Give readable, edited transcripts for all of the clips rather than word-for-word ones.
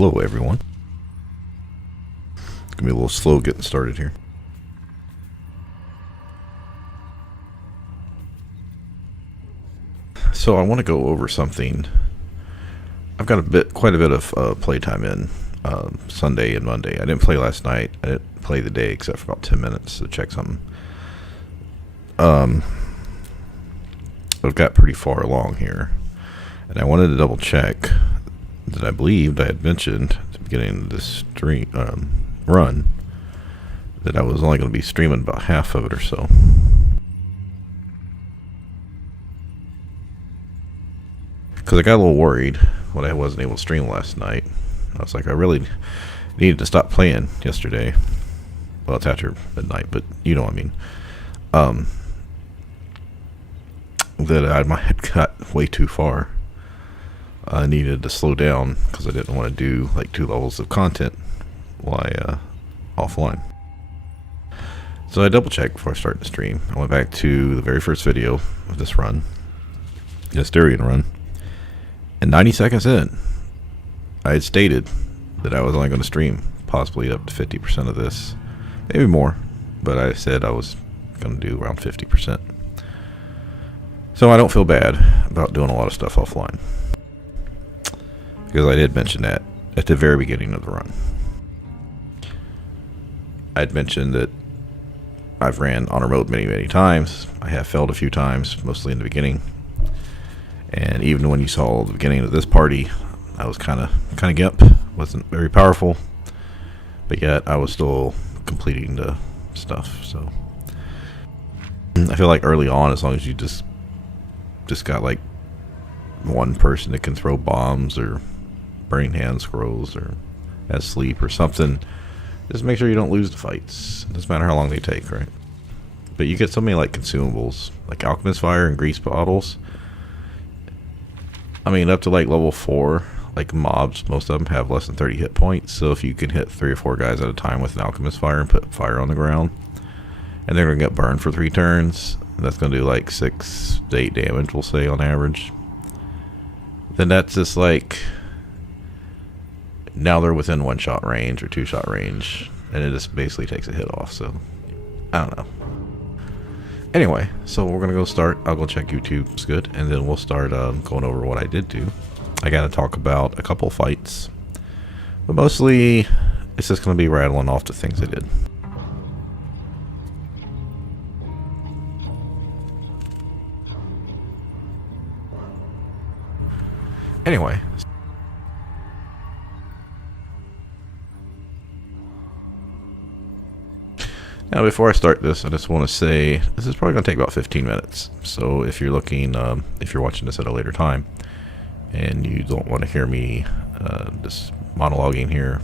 Hello everyone. It's gonna be a little slow getting started here. So I want to go over something. I've got quite a bit of playtime in Sunday and Monday. I didn't play last night. I didn't play the day except for about 10 minutes to check something. I've got pretty far along here, and I wanted to double check that I believed I had mentioned at the beginning of this run that I was only going to be streaming about half of it or so. Because I got a little worried when I wasn't able to stream last night. I was like, I really needed to stop playing yesterday. Well, it's after midnight, but you know what I mean. That I might have got way too far. I needed to slow down because I didn't want to do like 2 levels of content while I offline. So I double checked before I started the stream. I went back to the very first video of this run, the Astarion run, and 90 seconds in, I had stated that I was only going to stream possibly up to 50% of this, maybe more, but I said I was going to do around 50%. So I don't feel bad about doing a lot of stuff offline, because I did mention that at the very beginning of the run. I'd mentioned that I've ran honor mode many times. I have failed a few times, mostly in the beginning. And even when you saw the beginning of this party, I was kind of gimp. Wasn't very powerful, but yet I was still completing the stuff. So I feel like early on, as long as you just got like one person that can throw bombs or burning hand scrolls or has sleep or something, just make sure you don't lose the fights. It doesn't matter how long they take, right? But you get so many like consumables, like alchemist fire and grease bottles. I mean, up to like level 4, like mobs, most of them have less than 30 hit points. So if you can hit 3 or 4 guys at a time with an alchemist fire and put fire on the ground, and they're gonna get burned for 3 turns, that's gonna do like 6 to 8 damage, we'll say on average. Then that's just like, now they're within 1-shot range or 2-shot range, and it just basically takes a hit off. So I don't know. Anyway, so we're gonna go start. I'll go check YouTube. It's good, and then we'll start going over what I did do. I gotta talk about a couple fights, but mostly it's just gonna be rattling off the things I did. Anyway. Now, before I start this, I just want to say this is probably going to take about 15 minutes. So if you're looking, if you're watching this at a later time, and you don't want to hear me just monologuing here,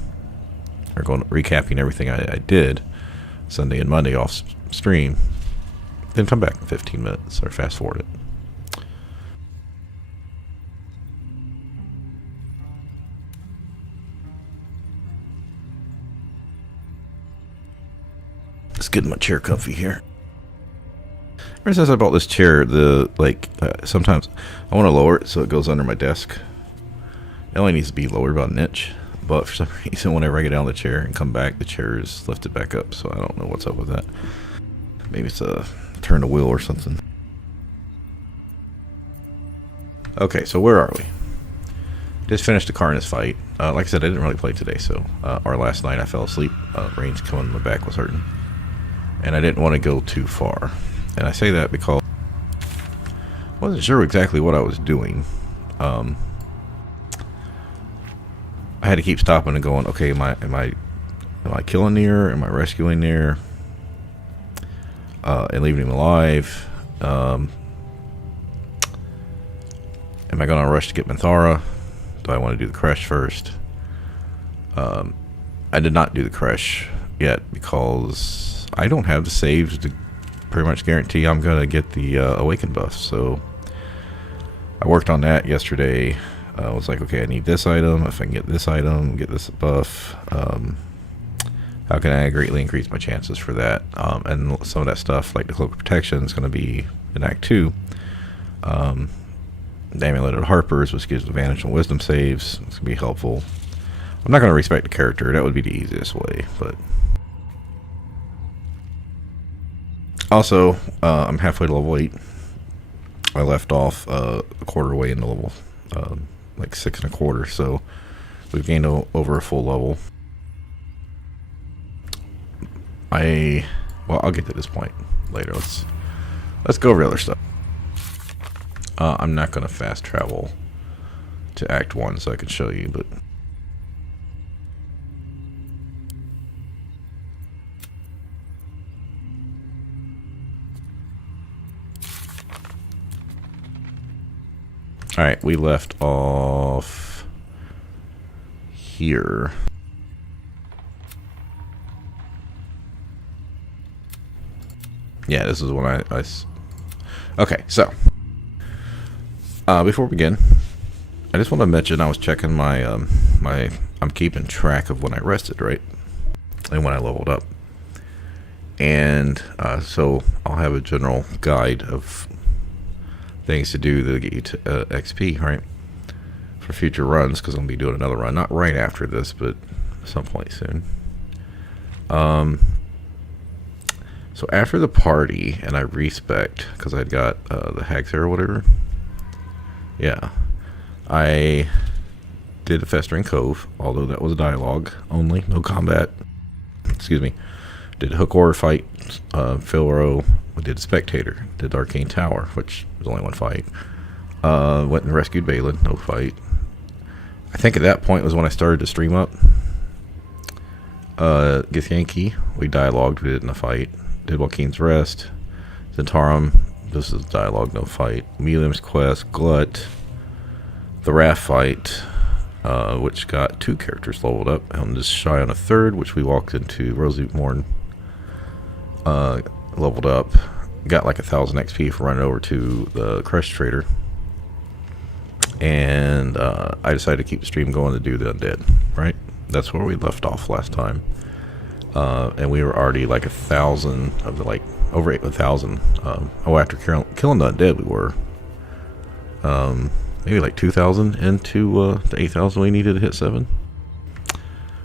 or recapping everything I did Sunday and Monday off stream, then come back in 15 minutes or fast forward it. Just getting my chair comfy here. Ever since I bought this chair, sometimes I want to lower it so it goes under my desk. It only needs to be lowered about an inch, but for some reason whenever I get down the chair and come back, the chair is lifted back up, so I don't know what's up with that. Maybe it's a turn the wheel or something. Okay, so where are we? Just finished the Karnas fight. Like I said, I didn't really play today, so or last night I fell asleep. Rain's coming, my back was hurting, and I didn't want to go too far. And I say that because I wasn't sure exactly what I was doing. I had to keep stopping and going, okay, am I killing Nier? Am I rescuing Nier? And leaving him alive? Am I going to rush to get Minthara? Do I want to do the crash first? I did not do the crash yet because I don't have the saves to pretty much guarantee I'm going to get the awaken buff. So I worked on that yesterday. I was like, okay, I need this item. If I can get this item, get this buff, how can I greatly increase my chances for that? And some of that stuff, like the Cloak of Protection, is going to be in Act 2. The Amulet of Harpers, which gives advantage on wisdom saves, it's going to be helpful. I'm not going to respect the character. That would be the easiest way, but... Also, I'm halfway to level 8. I left off a quarter way into level, like 6 1/4, so we've gained over a full level. Well, I'll get to this point later. Let's go over the other stuff. I'm not going to fast travel to Act 1 so I can show you, but... Alright, we left off here. Yeah, this is when I okay, so before we begin, I just want to mention I was checking my I'm keeping track of when I rested, right? And when I leveled up. And so I'll have a general guide of things to do to get you to XP, right? For future runs, because I'm going to be doing another run. Not right after this, but at some point soon. So after the party, and I respect, because I'd got the hags there or whatever. Yeah. I did a Festering Cove, although that was a dialogue only, no combat. Excuse me. Did Hook Order fight, Philro. We did Spectator. Did Arcane Tower, which was only one fight. Went and rescued Balin, no fight. I think at that point was when I started to stream up. Githyanki, we dialogued, we didn't fight. Did Joaquin's Rest. Zentarum, this is dialogue, no fight. Melium's Quest, Glut. The Wrath fight, which got 2 characters leveled up. I'm just shy on a 3rd, which we walked into Rosy Morn. Leveled up, got like 1,000 XP for running over to the Crush Trader, and I decided to keep the stream going to do the undead. Right, that's where we left off last time, and we were already like 1,000 of the over 8,000. After killing the undead, we were maybe like 2,000 into the 8,000 we needed to hit 7.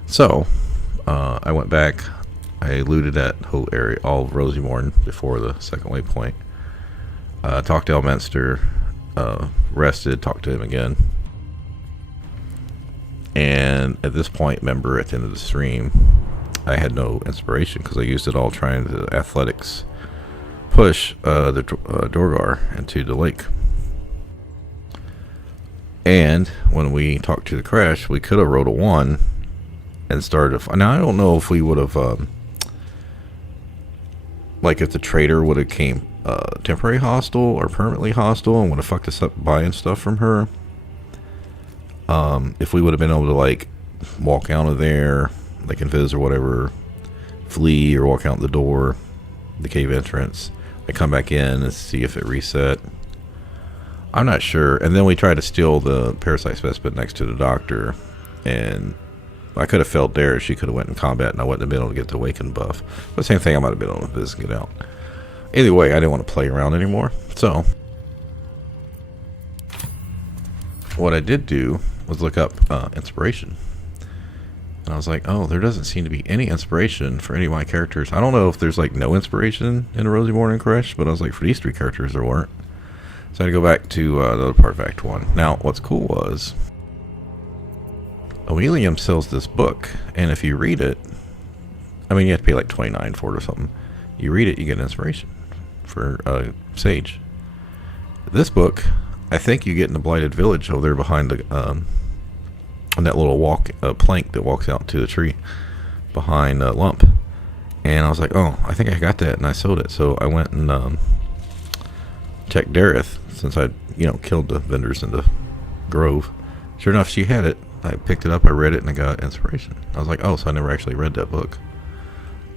So I went back. I looted that whole area, all of Rosy Morn before the second waypoint. Talked to Elminster, rested, talked to him again. And at this point, remember at the end of the stream, I had no inspiration because I used it all trying to athletics push the Dorgar into the lake. And when we talked to the Crash, we could have rolled a 1 and started. Now I don't know if we would have. Like if the trader would have came temporary hostile or permanently hostile and would have fucked us up buying stuff from her. If we would have been able to like walk out of there, like invis or whatever, flee or walk out the door, the cave entrance, I come back in and see if it reset. I'm not sure. And then we tried to steal the parasite specimen next to the doctor, and I could have failed there. She could have went in combat and I wouldn't have been able to get the awaken buff. But same thing, I might have been able to visit and get out. Either way, I didn't want to play around anymore. So what I did do was look up inspiration. And I was like, oh, there doesn't seem to be any inspiration for any of my characters. I don't know if there's like no inspiration in a Rosy Morn and Crash, but I was like, for these 3 characters there weren't. So I had to go back to the other part of Act 1. Now, what's cool was William sells this book, and if you read it, I mean, you have to pay like $29 for it or something. You read it, you get inspiration for Sage. This book, I think you get in the Blighted Village over there behind the on that little plank that walks out to the tree behind Lump. And I was like, oh, I think I got that, and I sold it. So I went and checked Dareth, since I'd killed the vendors in the Grove. Sure enough, she had it. I picked it up, I read it, and I got inspiration. I was like, oh, so I never actually read that book.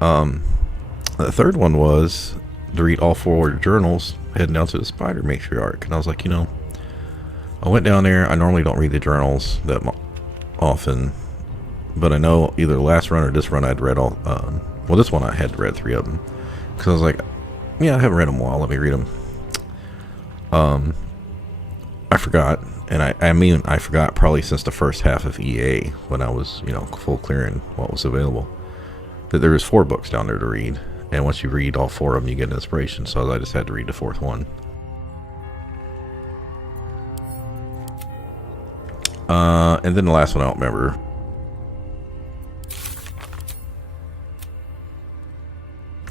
The third one was to read all 4 journals heading down to the Spider Matriarch. And I was like, I went down there. I normally don't read the journals that often, but I know either the last run or this run I'd read all. Well, this one I had read 3 of them. Because I was like, yeah, I haven't read them all. Let me read them. I forgot. And I mean, I forgot probably since the first half of EA, when I was, you know, full clearing what was available, that there was 4 books down there to read. And once you read all 4 of them, you get inspiration. So I just had to read the 4th one. And then the last one I don't remember.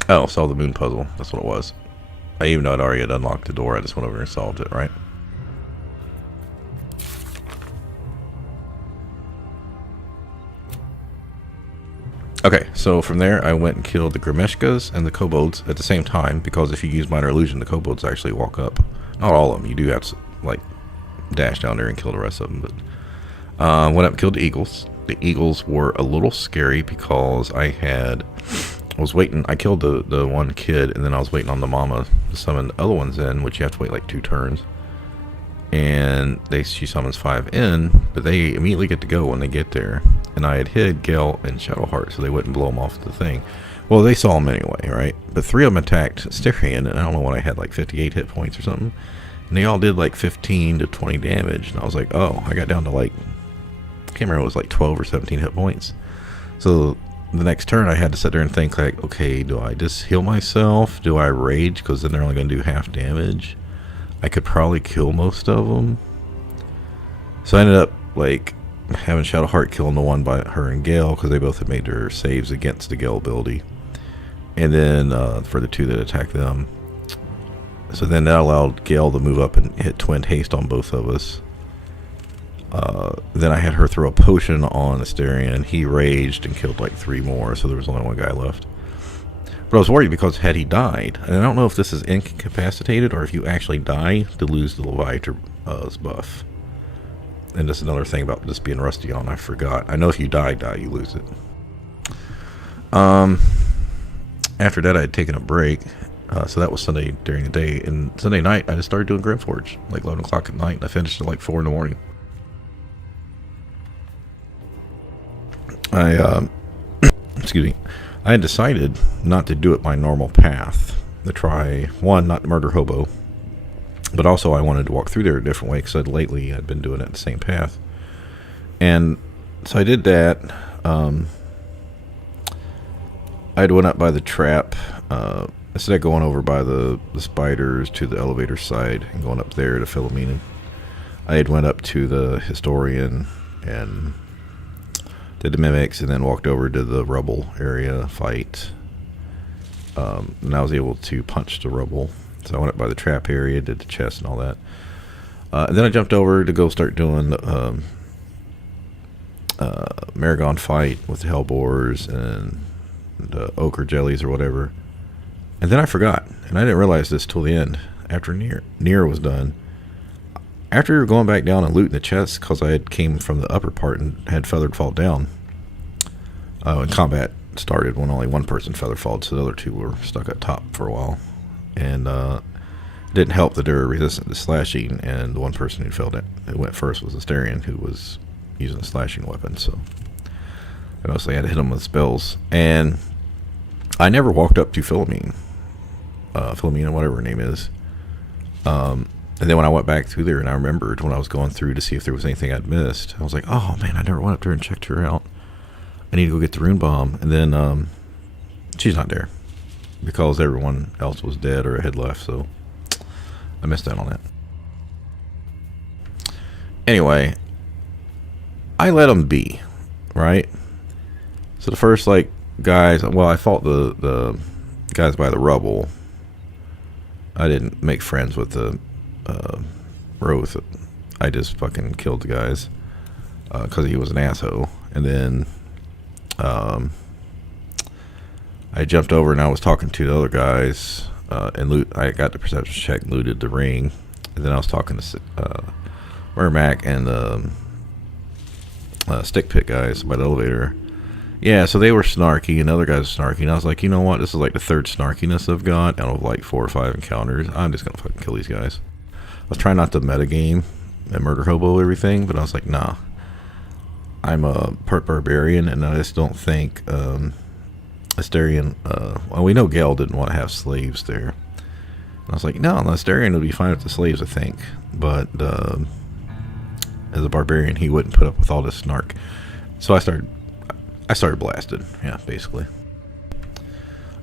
Oh, solve the moon puzzle. That's what it was. I even though I'd already had unlocked the door, I just went over and solved it, right? Okay, so from there I went and killed the Grimeshkas and the kobolds at the same time, because if you use minor illusion, the kobolds actually walk up. Not all of them. You do have to, like, dash down there and kill the rest of them. But went up and killed the eagles. The eagles were a little scary because I was waiting. I killed the one kid, and then I was waiting on the mama to summon the other ones in, which you have to wait like 2 turns. And she summons 5 in, but they immediately get to go when they get there. And I had hid Gale and Shadowheart so they wouldn't blow them off the thing. Well, they saw them anyway, right? But 3 of them attacked Astarion, and I don't know what I had, like 58 hit points or something. And they all did like 15 to 20 damage. And I was like, oh, I got down to like, I can't remember, it was like 12 or 17 hit points. So the next turn I had to sit there and think like, okay, do I just heal myself? Do I rage? Because then they're only going to do half damage. I could probably kill most of them. So I ended up like having Shadowheart killing the one by her and Gale, because they both had made their saves against the Gale ability. And then for the 2 that attacked them. So then that allowed Gale to move up and hit twin haste on both of us. Then I had her throw a potion on Astarion. He raged and killed like 3 more, so there was only 1 guy left. But I was worried because had he died, and I don't know if this is incapacitated or if you actually die to lose the Leviathan's buff. And that's another thing about this being rusty on, I forgot. I know if you die, you lose it. After that I had taken a break, so that was Sunday during the day. And Sunday night I just started doing Grimforge, like 11 o'clock at night, and I finished at like 4 in the morning. Excuse me. I had decided not to do it my normal path. To try, one, not to murder hobo, but also I wanted to walk through there a different way, because lately I'd been doing it the same path. And so I did that. I'd went up by the trap. Instead of going over by the spiders to the elevator side and going up there to Philomena, I had went up to the historian and did the mimics, and then walked over to the rubble area fight. And I was able to punch the rubble. So I went up by the trap area, did the chest and all that. And then I jumped over to go start doing the Maragon fight with the Hellboars and the ochre jellies or whatever. And then I forgot, and I didn't realize this till the end, after Nier was done. After you were going back down and looting the chests, because I had came from the upper part and had feathered fall down, when combat started, when only 1 person feather falled, so the other 2 were stuck at top for a while. And it didn't help that they were resistant to slashing, and the 1 person who went first was Astarion, who was using a slashing weapon. So I mostly had to hit him with spells. And I never walked up to Philomena, whatever her name is. And then when I went back through there, and I remembered when I was going through to see if there was anything I'd missed, I was like, oh man, I never went up there and checked her out. I need to go get the rune bomb. And then she's not there, because everyone else was dead or had left, so I missed out on that. Anyway, I let them be, right? So the first, like, guys, well, I fought the guys by the rubble. I didn't make friends with the Roth. I just fucking killed the guys because he was an asshole. And then I jumped over and I was talking to the other guys and I got the perception check, looted the ring. And then I was talking to Mermac and the stick pit guys by the elevator. Yeah, so they were snarky and the other guys were snarky, and I was like, you know what, this is like the 3rd snarkiness I've got out of like 4 or 5 encounters. I'm just gonna fucking kill these guys. I was trying not to metagame and murder hobo everything, but I was like, nah, I'm a part barbarian, and I just don't think Astarion, well, we know Gale didn't want to have slaves there. And I was like, no, Astarion would be fine with the slaves, I think, but as a barbarian, he wouldn't put up with all this snark. So I started blasting. Yeah, basically.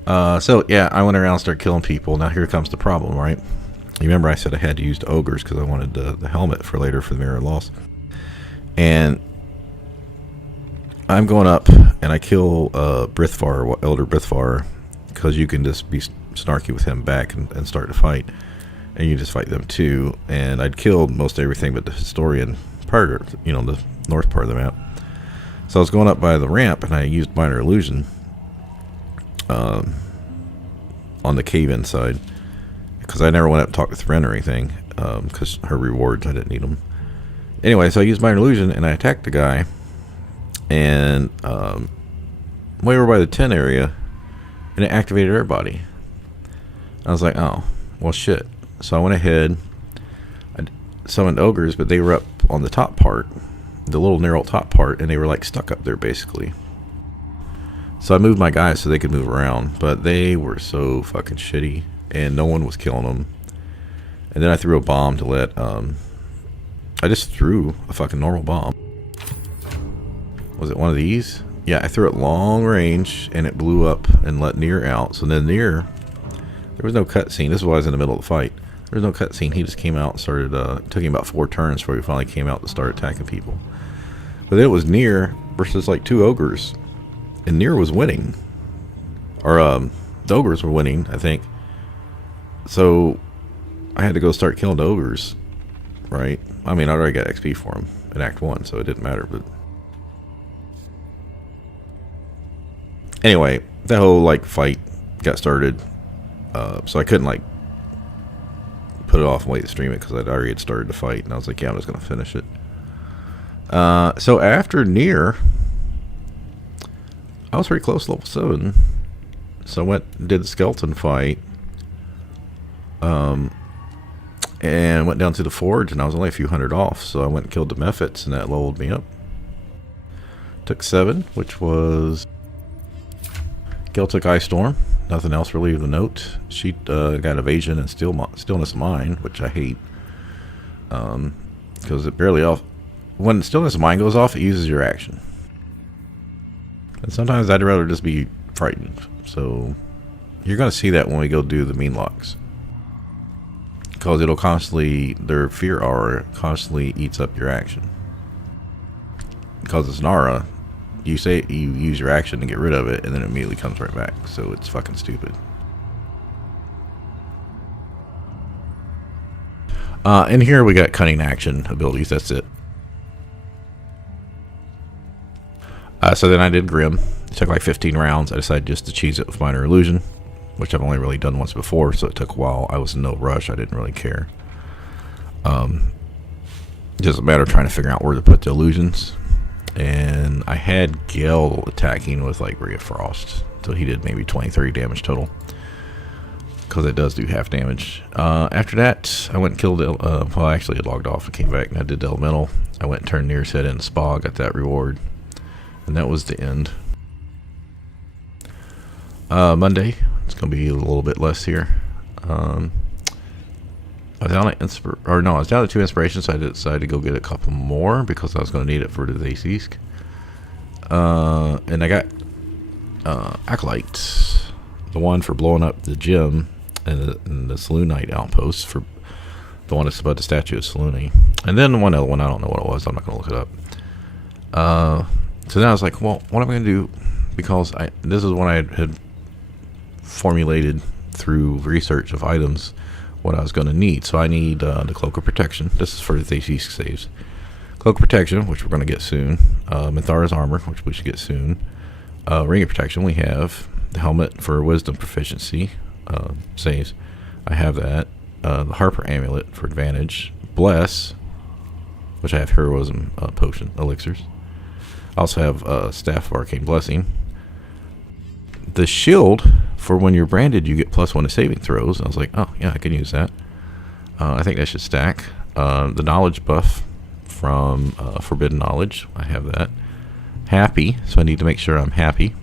So yeah, I went around and started killing people. Now here comes the problem, right? You remember I said I had to use the ogres because I wanted the helmet for later for the Mirror of Loss. And I'm going up and I kill Brithvar, Elder Brithvar, because you can just be snarky with him back and start to fight. And you just fight them too. And I'd killed most everything but the Historian part, the north part of the map. So I was going up by the ramp and I used Minor Illusion on the cave-in side. Because I never went up and talked with Ren or anything. Because her rewards, I didn't need them. Anyway, so I used Minor Illusion and I attacked the guy. And way over by the 10 area, and it activated everybody. I was like, oh, well, shit. So I went ahead, I summoned ogres, but they were up on the top part, the little narrow top part, and they were like stuck up there basically. So I moved my guys so they could move around, but they were so fucking shitty, and no one was killing them. And then I threw a bomb to let, I just threw a fucking normal bomb. Was it one of these? Yeah, I threw it long range, and it blew up and let Nier out. So then Nier, there was no cutscene. This is why I was in the middle of the fight. There was no cutscene. He just came out and started, it took him about 4 turns before he finally came out to start attacking people. But then it was Nier versus like 2 ogres. And Nier was winning. Or, the ogres were winning, I think. So, I had to go start killing the ogres. Right? I mean, I already got XP for them in Act 1, so it didn't matter, but... Anyway, that whole, like, fight got started. So I couldn't, like, put it off and wait to stream it because I'd already had started the fight. And I was like, yeah, I'm just going to finish it. So after Nier, I was pretty close to level 7. So I went and did the skeleton fight. And went down to the forge, and I was only a few hundred off. So I went and killed the Mephits, and that leveled me up. Took 7, which was... Gil took Ice Storm. Nothing else really of the note. She got Evasion and Stillness of Mind, which I hate. Because it barely off. When Stillness of Mind goes off, it uses your action. And sometimes I'd rather just be frightened. So you're going to see that when we go do the mean locks. Because it'll constantly, their fear aura constantly eats up your action. Because it's an aura. You say you use your action to get rid of it, and then it immediately comes right back. So it's fucking stupid. And here we got cunning action abilities. That's it. So then I did Grim. It took like 15 rounds. I decided just to cheese it with Minor Illusion, which I've only really done once before, so it took a while. I was in no rush. I didn't really care. Just a matter of trying to figure out where to put the illusions. And I had Gale attacking with like Ray of Frost. So he did maybe 20-30 damage total. Because it does do half damage. After that, I went and killed... well, I actually had logged off and came back and I did the Elemental. I went and turned Nier's head in Spa, got that reward. And that was the end. Monday, it's going to be a little bit less here. I was down at I was down to 2 inspirations, so I decided to go get a couple more because I was going to need it for the Zaysisk. And I got Acolyte, the one for blowing up the gym and the Saloonite outpost, for the one that's above the statue of Salooni. And then one other one, I don't know what it was, I'm not going to look it up. So then I was like, well, what am I going to do? Because this is when I had formulated through research of items what I was going to need. So I need the Cloak of Protection. This is for the Zaysisk saves. Cloak of Protection, which we're going to get soon. Minthara's Armor, which we should get soon. Ring of Protection, we have. The Helmet for Wisdom Proficiency saves. I have that. The Harper Amulet for advantage. Bless, which I have Heroism Potion, Elixirs. I also have Staff of Arcane Blessing. The Shield, for when you're branded, you get +1 to saving throws. I was like, oh, yeah, I can use that. I think that should stack. The Knowledge buff from Forbidden Knowledge. I have that. Happy, so I need to make sure I'm happy.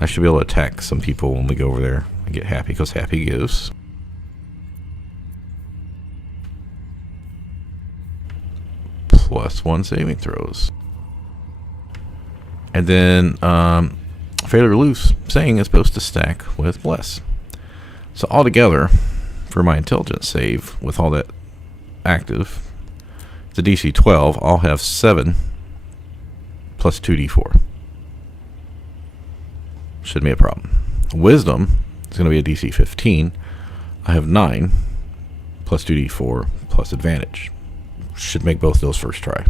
I should be able to attack some people when we go over there and get happy, because happy gives. +1 saving throws. And then Failure Loose saying is supposed to stack with Bless. So altogether, for my intelligence save, with all that active, it's a DC 12. I'll have 7 plus 2d4. Shouldn't be a problem. Wisdom is going to be a DC 15. I have 9 plus 2d4 plus advantage. Should make both those first try.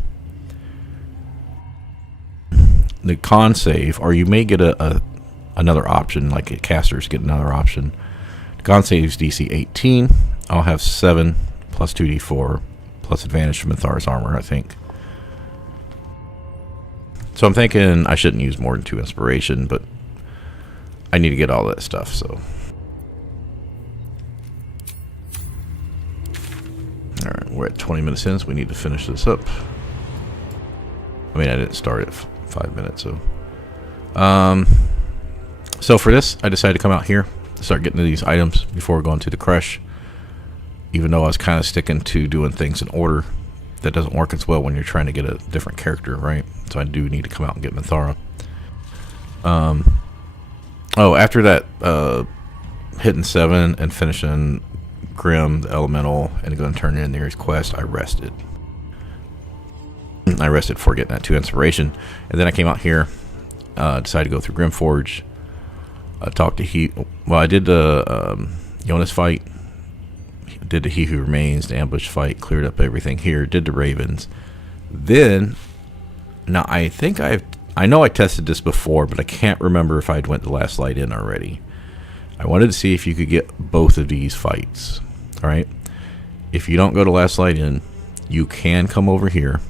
The con save, or you may get another option, like casters get another option. The con save is DC 18. I'll have 7 plus 2d4 plus advantage from Minthara's armor, I think. So I'm thinking I shouldn't use more than 2 inspiration, but I need to get all that stuff, so. Alright, we're at 20 minutes in, so we need to finish this up. I mean, I didn't start at 5 minutes, so. So for this, I decided to come out here, start getting to these items before going to the crush. Even though I was kind of sticking to doing things in order, that doesn't work as well when you're trying to get a different character, right? So I do need to come out and get Minthara. Oh, after that, hitting 7 and finishing Grim, the Elemental, and going to turn in the nearest quest, I rested. I rested before getting that 2 inspiration. And then I came out here, decided to go through Grimforge, talked to I did the Jonas fight, did the He Who Remains, the ambush fight, cleared up everything here, did the Ravens. Then, now I think I know I tested this before, but I can't remember if I'd went the last light in already. I wanted to see if you could get both of these fights. Alright? If you don't go to last light in, you can come over here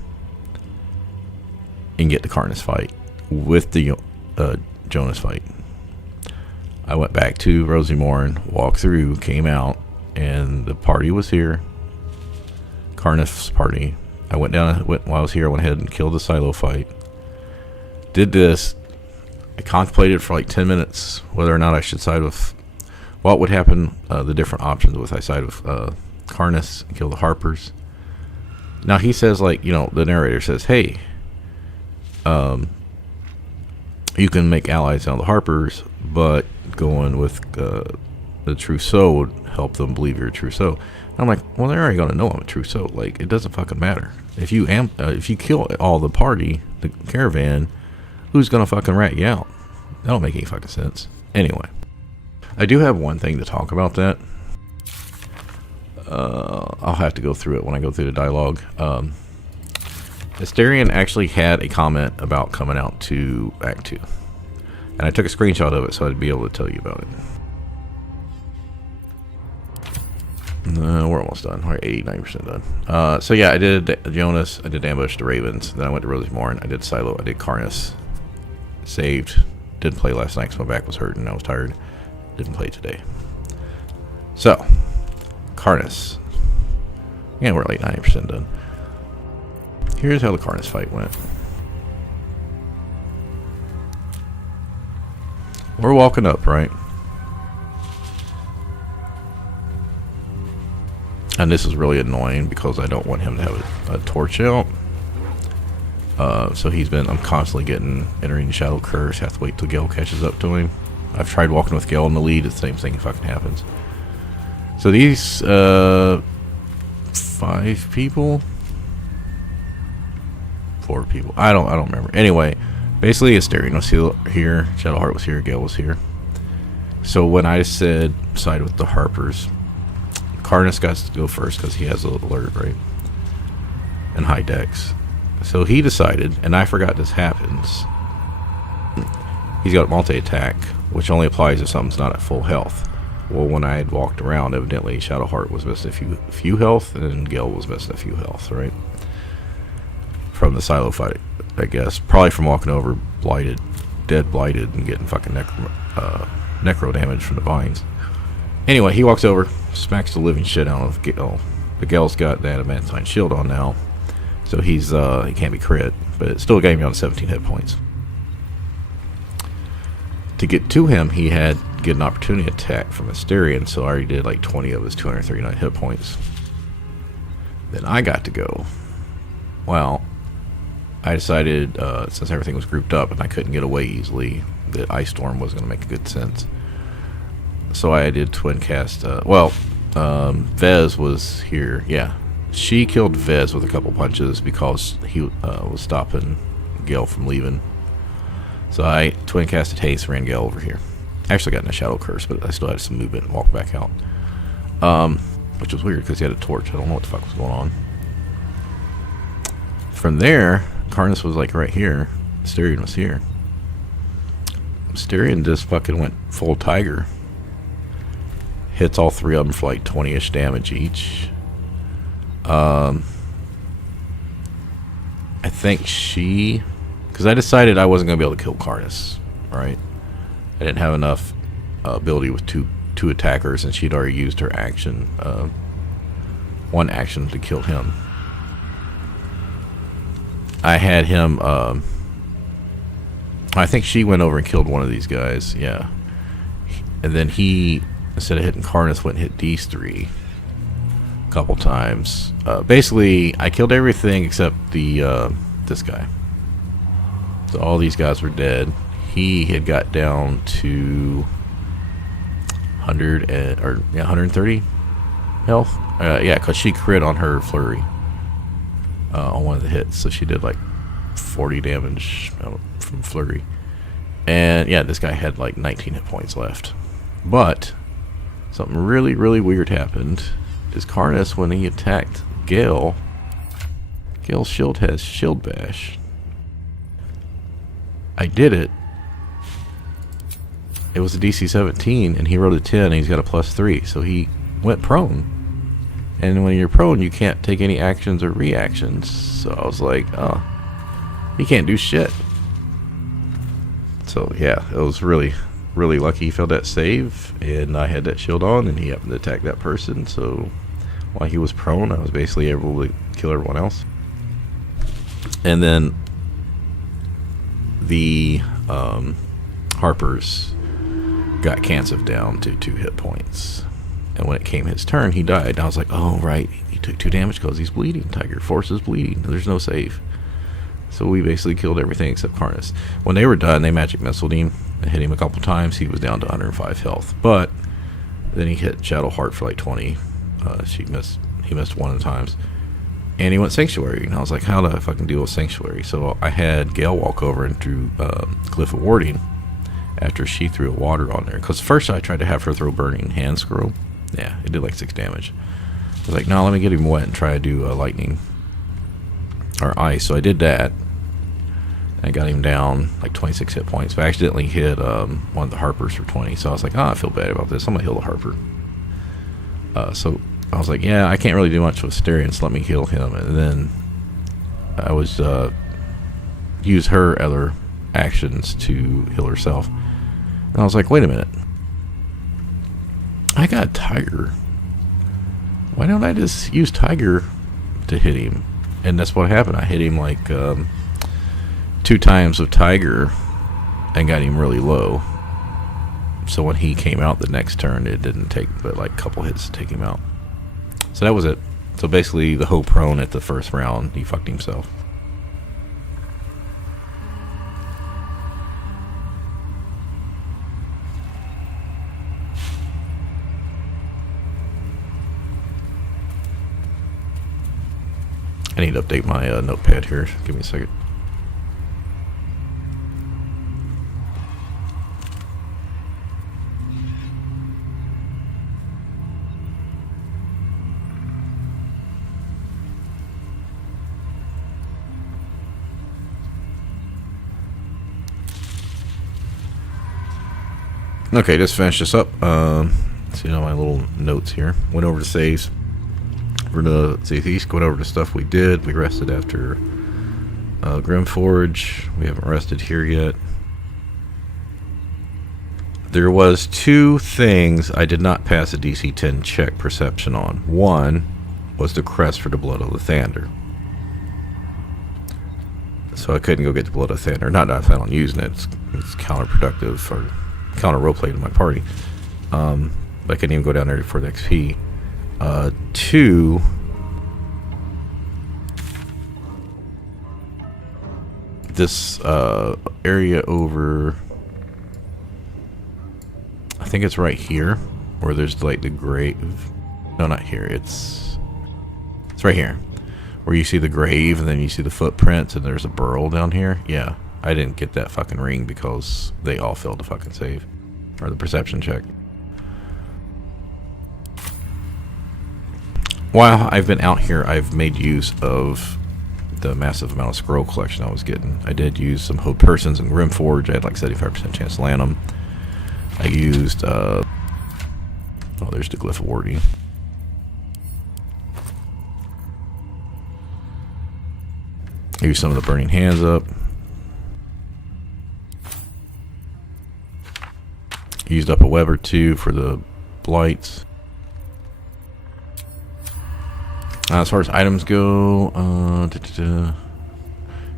and get the Karnas fight with the Jonas fight. I went back to Rosie Morn, walked through, came out, and the party was here. Karnas party. I went down, while I was here, I went ahead and killed the silo fight. Did this. I contemplated for like 10 minutes whether or not I should side with what would happen, the different options with I side with Karnas and kill the Harpers. Now he says, like, you know, the narrator says, hey, you can make allies out of the Harpers, but going with the Trousseau would help them believe you're a Trousseau. I'm like, well, they're already gonna know I'm a Trousseau. Like, it doesn't fucking matter if you kill all the party, the caravan. Who's gonna fucking rat you out? That don't make any fucking sense. Anyway, I do have one thing to talk about that. I'll have to go through it when I go through the dialogue. Astarion actually had a comment about coming out to Act 2. And I took a screenshot of it so I'd be able to tell you about it. We're almost done. We're 89% done. So yeah, I did Jonas, I did Ambush, the Ravens, then I went to Rosie Morn, I did Silo, I did Karnas. Saved. Didn't play last night because my back was hurting and I was tired. Didn't play today. So, Karnas. Yeah, we're like 90% done. Here's how the Karnas fight went. We're walking up, right? And this is really annoying because I don't want him to have a torch out. So I'm constantly entering the Shadow Curse. Have to wait till Gale catches up to him. I've tried walking with Gale in the lead. It's the same thing fucking happens. So these 5 people, 4 people. I don't remember. Anyway, basically Astarion was here, Shadowheart was here, Gale was here. So when I said side with the Harpers, Karnas got to go first because he has a little alert, right? And high dex. So he decided, and I forgot this happens. He's got multi-attack, which only applies if something's not at full health. Well, when I had walked around, evidently Shadowheart was missing a few health, and Gale was missing a few health, right? From the silo fight, I guess. Probably from walking over dead blighted, and getting fucking necro damage from the vines. Anyway, he walks over, smacks the living shit out of Gale. But Gale's got the adamantine shield on now, so he can't be crit, but it still gave me on 17 hit points. To get to him, he had to get an opportunity attack from Astarion, so I already did like 20 of his 239 hit points. Then I got to go. Well, I decided, since everything was grouped up and I couldn't get away easily, that Ice Storm was going to make a good sense. So I did twin cast. Vez was here. Yeah, she killed Vez with a couple punches because he was stopping Gale from leaving. So I twin casted Haste, ran Gale over here. I actually got in a Shadow Curse, but I still had some movement and walked back out. Which was weird because he had a torch. I don't know what the fuck was going on. From there, Karnus was like right here. Astarion was here. Astarion just fucking went full tiger. Hits all three of them for like 20-ish damage each. I think she... Because I decided I wasn't going to be able to kill Karnus, right? I didn't have enough ability with two attackers, and she'd already used her action, one action to kill him. I had him, I think she went over and killed one of these guys, yeah. And then he, instead of hitting Karnus, went and hit these three a couple times. Basically, I killed everything except the this guy. So all these guys were dead. He had got down to 130 health. Yeah, because she crit on her flurry on one of the hits, so she did like 40 damage from flurry. And yeah, this guy had like 19 hit points left. But something really, really weird happened. Is Karnus, when he attacked Gale, Gale's shield has shield bash. I did it. It was a DC 17, and he rolled a 10, and he's got a +3, so he went prone. And when you're prone, you can't take any actions or reactions. So I was like, oh, he can't do shit. So yeah, it was really, really lucky he failed that save, and I had that shield on, and he happened to attack that person. So while he was prone, I was basically able to kill everyone else. And then the Harpers got Kansif down to 2 hit points. And when it came his turn, he died. And I was like, oh, right. He took 2 damage because he's bleeding. Tiger Force is bleeding. There's no save. So we basically killed everything except Karnus. When they were done, they magic missiled him and hit him a couple times. He was down to 105 health. But then he hit Shadow Heart for like 20. He missed one of the times. And he went Sanctuary. And I was like, how do I fucking deal with Sanctuary? So I had Gale walk over and drew Glyph of Warding after she threw a water on there. Because first I tried to have her throw Burning Hand Scroll. Yeah, it did like 6 damage. I was like, no, let me get him wet and try to do lightning or ice. So I did that. I got him down like 26 hit points. But I accidentally hit one of the Harpers for 20. So I was like, oh, I feel bad about this. I'm going to heal the Harper. So I was like, yeah, I can't really do much with Astarion, so let me heal him. And then I was use her other actions to heal herself. And I was like, wait a minute. I got Tiger. Why don't I just use Tiger to hit him? And that's what happened. I hit him like 2 times with Tiger and got him really low. So when he came out the next turn, it didn't take but like a couple hits to take him out. So that was it. So basically, the Ho prone at the first round, he fucked himself. I need to update my notepad here. Give me a second. Okay, just finish this up. See all my little notes here. Went over the saves. We're to Southeast, going over the stuff we did. We rested after Grimforge. We haven't rested here yet. There was 2 things I did not pass a DC 10 check perception on. One was the crest for the Blood of the Thunder. So I couldn't go get the Blood of the Thunder. Not that I plan on using it. It's counterproductive or counter roleplay to my party. But I couldn't even go down there for the XP. 2, this area over, I think it's right here, where there's like the grave. No, not here. It's right here, where you see the grave and then you see the footprints and there's a burrow down here. Yeah, I didn't get that fucking ring because they all failed to fucking save, or the perception check. While I've been out here, I've made use of the massive amount of scroll collection I was getting. I did use some Hope Persons and Grimforge. I had like 75% chance to land them. I used, oh, there's the Glyph of Warding. I used some of the Burning Hands up. Used up a web or two for the blights. As far as items go,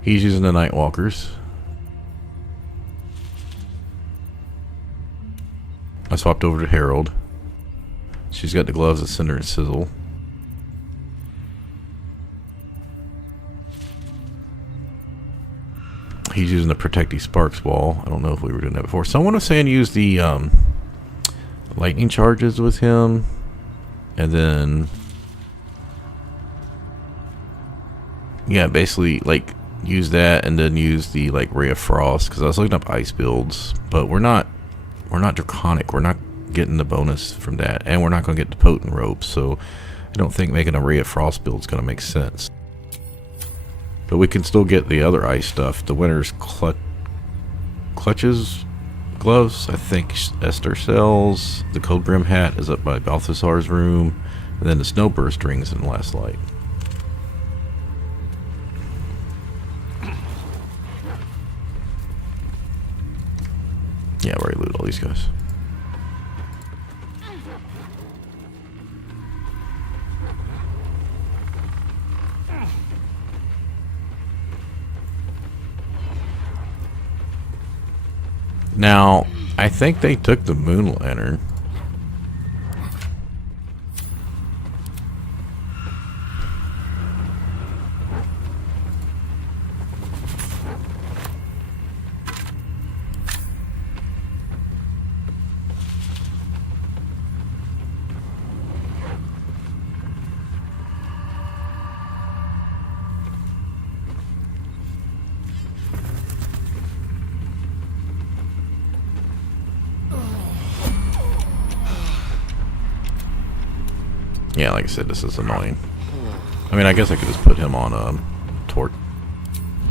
he's using the Nightwalkers. I swapped over to Herald. She's got the gloves of Cinder and Sizzle. He's using the Protecting Sparks wall. I don't know if we were doing that before. Someone was saying use the lightning charges with him, and then yeah, basically like use that and then use the like Ray of Frost, because I was looking up ice builds, but we're not draconic. We're not getting the bonus from that, and we're not going to get the potent ropes, so I don't think making a Ray of Frost build is going to make sense. But we can still get the other ice stuff. The Winter's clutches gloves, I think Esther sells. The Cold Brim hat is up by Balthasar's room, and then the Snowburst rings in Last Light. Yeah, I've already looted all these guys. Now, I think they took the Moon Lantern. Yeah, like I said, this is annoying. I mean, I guess I could just put him on Tort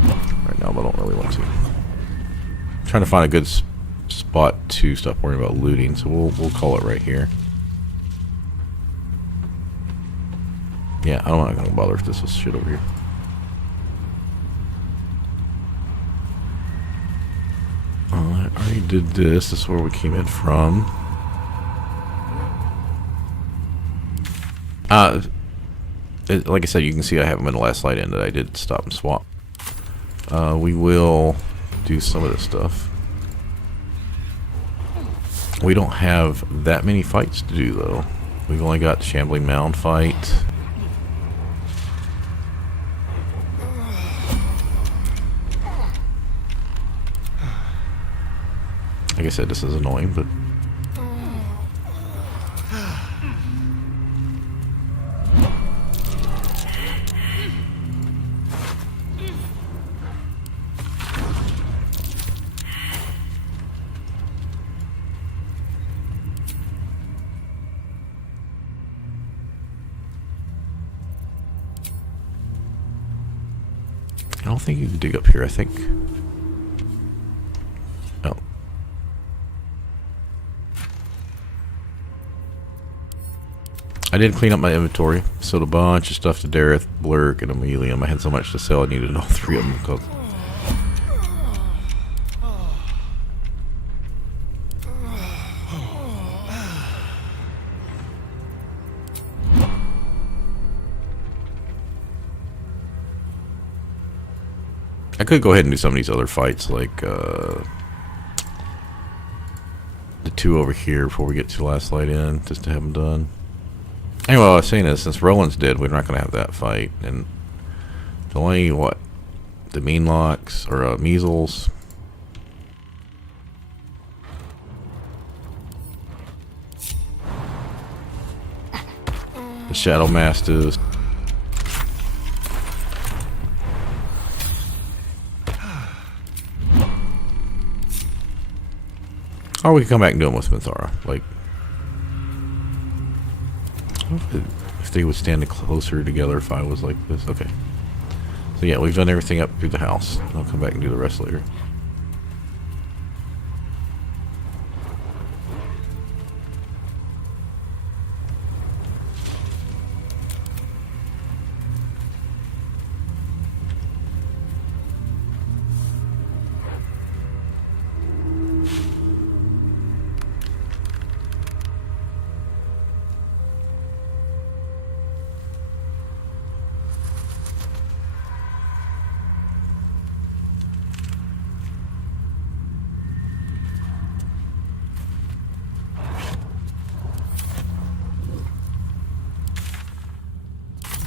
right now, but I don't really want to. I'm trying to find a good spot to stop worrying about looting, so we'll call it right here. Yeah, I'm not gonna bother if this is shit over here. I already did this. This is where we came in from. Like I said, you can see I have them in the Last Light end that I did stop and swap. We will do some of this stuff. We don't have that many fights to do, though. We've only got the Shambling Mound fight. Like I said, this is annoying, but I don't think you can dig up here, I think. Oh. I did clean up my inventory. Sold a bunch of stuff to Dareth, Blurk, and Emelium. I had so much to sell, I needed all three of them. Because I could go ahead and do some of these other fights, like the two over here before we get to Last Light in, just to have them done. Anyway, I was saying is, since Roland's dead, we're not going to have that fight, and the only, what, The mean locks or measles. The shadow masters. Or we can come back and do them with Minthara. Like, if they would stand closer together if I was like this. Okay. So yeah, we've done everything up through the house. I'll come back and do the rest later.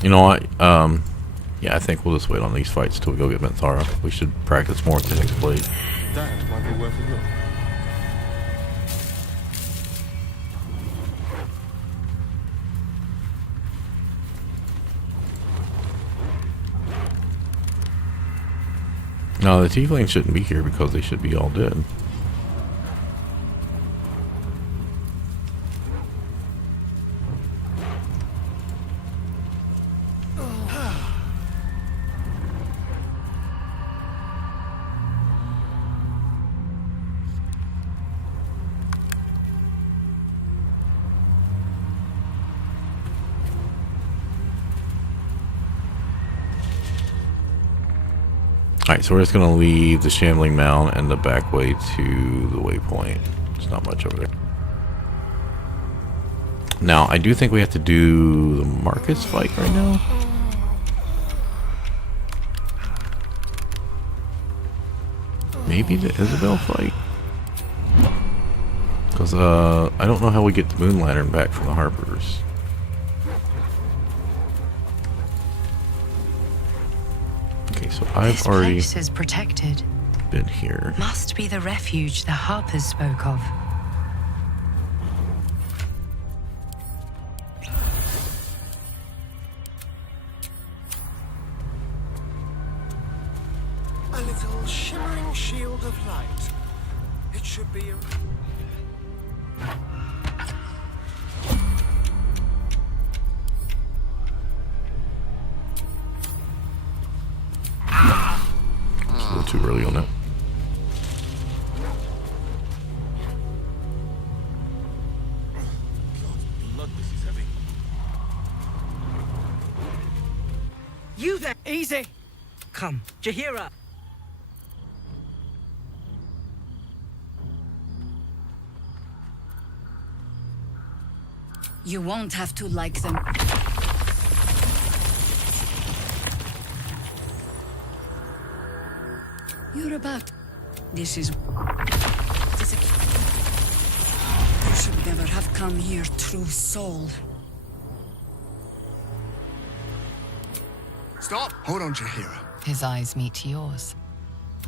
You know what? Yeah, I think we'll just wait on these fights till we go get Minthara. We should practice more at the next blade. That might be worth a look. No, the tieflings shouldn't be here because they should be all dead. Alright, so we're just going to leave the Shambling Mound and the back way to the waypoint. There's not much over there. Now, I do think we have to do the Marcus fight right now. Maybe the Isabel fight? Because, I don't know how we get the Moon Lantern back from the Harpers. Okay, so I've already place is protected. Been here. Must be the refuge the Harpers spoke of. A little shimmering shield of light. It should be a... It's a little too early on that. Blood, this is heavy. You there, easy. Come, Jahira. You won't have to like them. You're about... This is... You should never have come here, true soul. Stop! Hold on, Jahira. His eyes meet yours.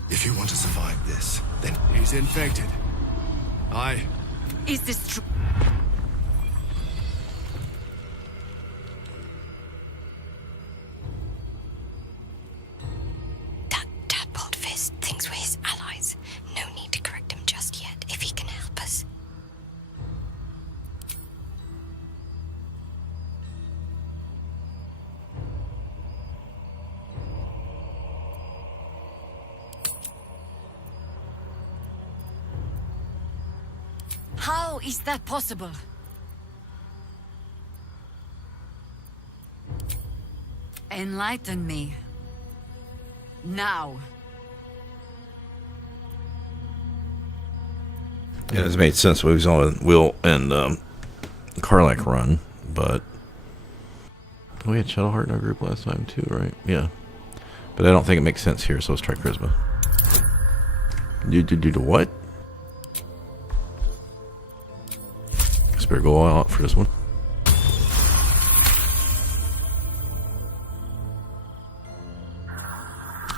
If you want to survive this, then he's infected. Is this true? That tadpole fist thinks we're his allies. No need to correct him just yet, if he can help us. How is that possible? Enlighten me. Now. Yeah, it's made sense. We was on Will and Karlach run, but we had Shadowheart in our group last time too, right? Yeah, but I don't think it makes sense here. So let's try Charisma. You do the what? Better go all out for this one.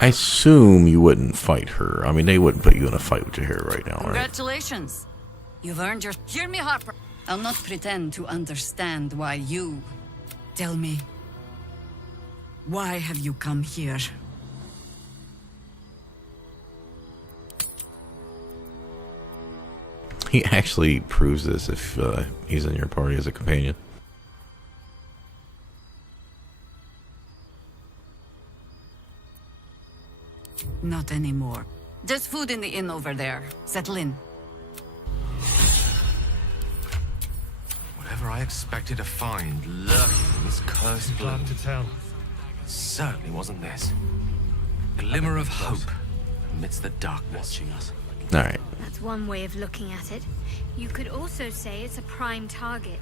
I assume you wouldn't fight her. I mean, they wouldn't put you in a fight with Jaheira right now, right? Congratulations. You've earned your... Hear me, Harper. I'll not pretend to understand why you... Tell me. Why have you come here? He actually proves this if he's in your party as a companion. Not anymore. There's food in the inn over there. Settle in. Whatever I expected to find lurking in this cursed gloom, Hard to tell. certainly wasn't this. Glimmer of hope amidst the darkness. Watching us. Alright. That's one way of looking at it. You could also say it's a prime target.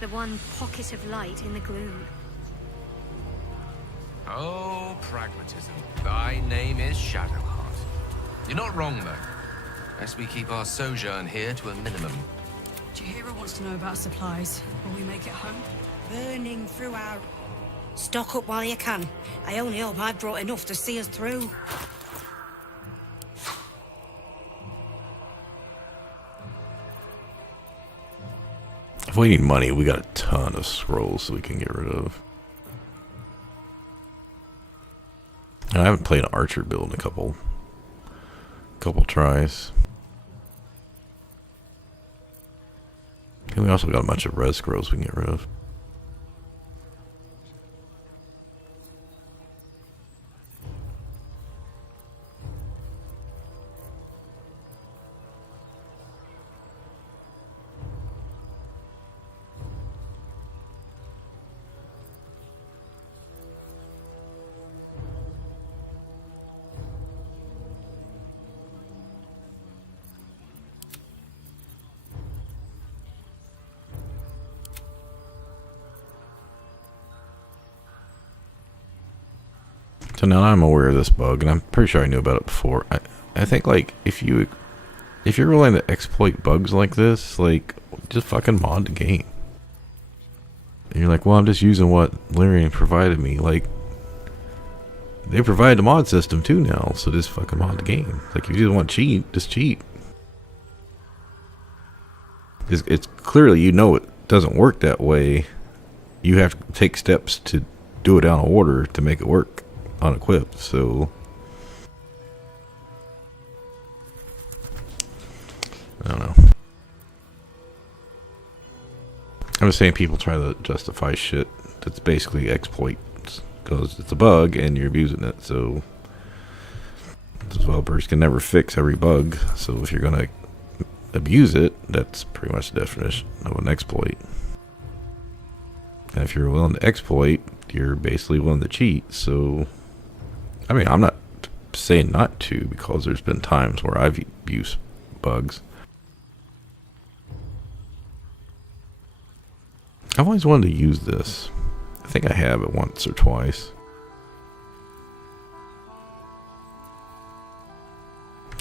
The one pocket of light in the gloom. Oh, pragmatism. Thy name is Shadowheart. You're not wrong, though. Best we keep our sojourn here to a minimum. Jaheira wants to know about supplies. Will we make it home? Burning through our... Stock up while you can. I only hope I've brought enough to see us through. If we need money, we got a ton of scrolls we can get rid of. I haven't played an archer build in a couple tries. And we also got a bunch of res scrolls we can get rid of. So now I'm aware of this bug, and I'm pretty sure I knew about it before. I think, like, if you're willing to exploit bugs like this, like, just fucking mod the game. And you're like, well, I'm just using what Lyrian provided me. Like, they provide the mod system too now, so just fucking mod the game. Like, if you just want cheat, just cheat. It's clearly, you know, it doesn't work that way. You have to take steps to do it out of order to make it work unequipped, so I don't know. I'm just saying people try to justify shit that's basically exploits because it's a bug and you're abusing it, so developers can never fix every bug, so if you're gonna abuse it, that's pretty much the definition of an exploit. And if you're willing to exploit, you're basically willing to cheat, so I mean, I'm not saying not to, because there's been times where I've abused bugs. I've always wanted to use this. I think I have it once or twice.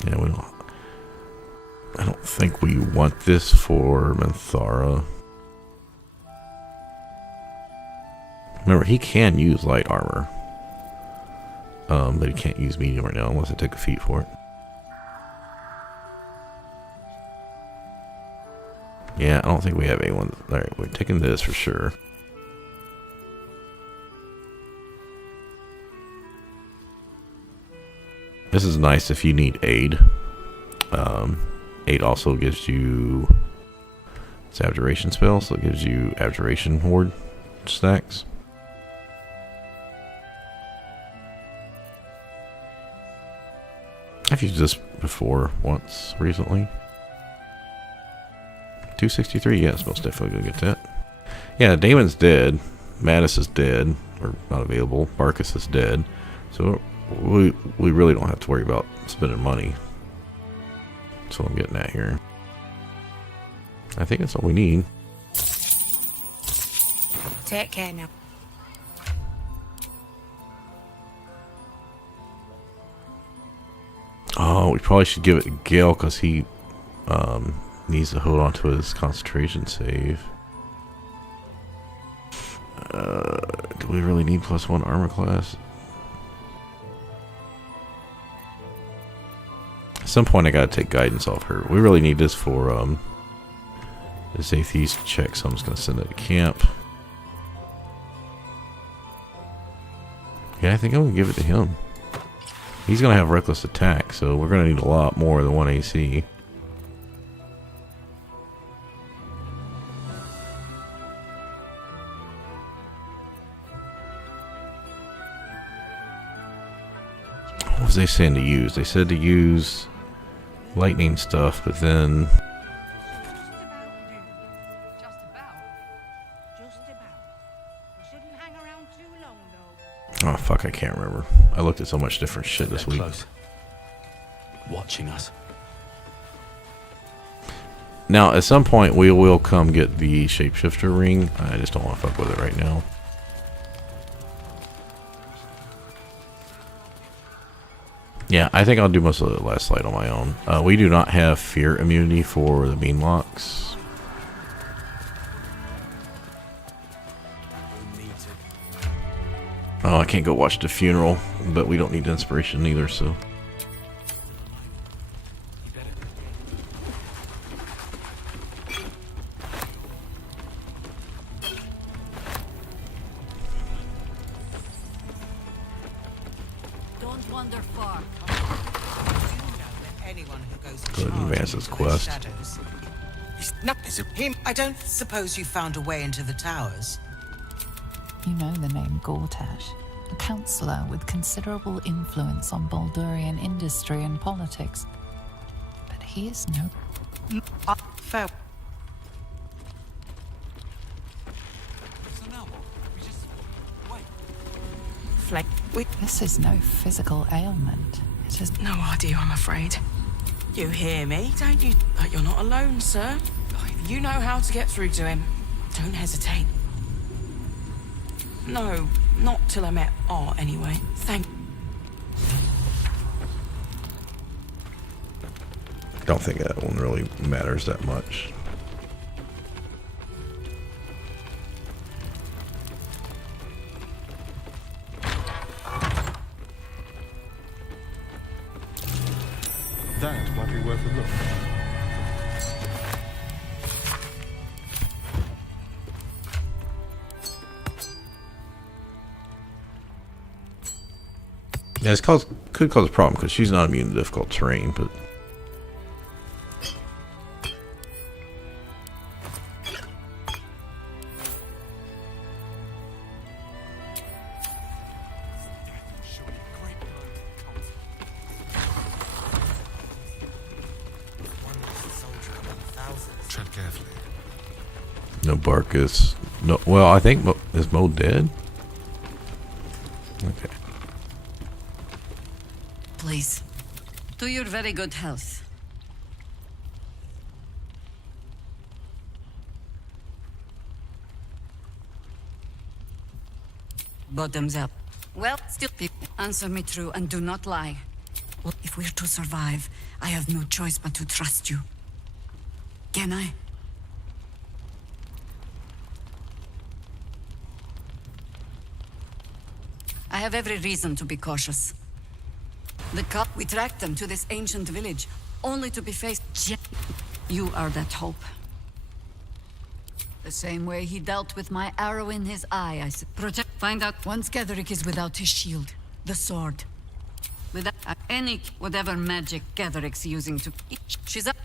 Yeah, I don't think we want this for Minthara. Remember, he can use light armor. But he can't use medium right now unless I take a feat for it. Yeah, I don't think we have anyone. Alright, we're taking this for sure. This is nice if you need aid. Aid also gives you... It's abjuration spell, so it gives you abjuration horde stacks. I've used this before once recently. 263, yes, most definitely gonna get that. Yeah, Damon's dead. Mattis is dead, or not available. Barkus is dead. So we really don't have to worry about spending money. That's what I'm getting at here. I think that's all we need. Take care now. Oh, we probably should give it to Gale because he needs to hold on to his concentration save. Do we really need +1 armor class? At some point I gotta take guidance off her. We really need this for this atheist check, so I'm just gonna send it to camp. Yeah, I think I'm gonna give it to him. He's gonna have reckless attack, so we're gonna need a lot more than 1 AC. What was they saying to use? They said to use lightning stuff, but then oh fuck, I can't remember. I looked at so much different shit this week. Close. Watching us. Now, at some point, we will come get the shapeshifter ring. I just don't want to fuck with it right now. Yeah, I think I'll do most of the last slide on my own. We do not have fear immunity for the beam locks. Oh, I can't go watch the funeral, but we don't need inspiration either, so. Don't wander far. Anyone who goes Go ahead and advance this quest. shadows. Not him. I don't suppose you found a way into the towers. You know the name Gortash, a counselor with considerable influence on Baldurian industry and politics. But he is no... Fair. This is no physical ailment. It is... No idea, I'm afraid. You hear me, don't you? But you're not alone, sir. You know how to get through to him. Don't hesitate. No, not till I met Art, anyway. Thank... Don't think that one really matters that much. That might be worth a look. Yeah, could cause a problem because she's not immune to difficult terrain, but Tread carefully. no Barkus. No, well, I think is Mo dead? Okay. Please. To your very good health. Bottoms up. Well, still people. Answer me true and do not lie. If we're to survive, I have no choice but to trust you. Can I? I have every reason to be cautious. We tracked them to this ancient village, only to be faced. You are that hope. The same way he dealt with my arrow in his eye, I said. Find out once Ketheric is without his shield, the sword. Without any, whatever magic Ketheric's using to... She's up.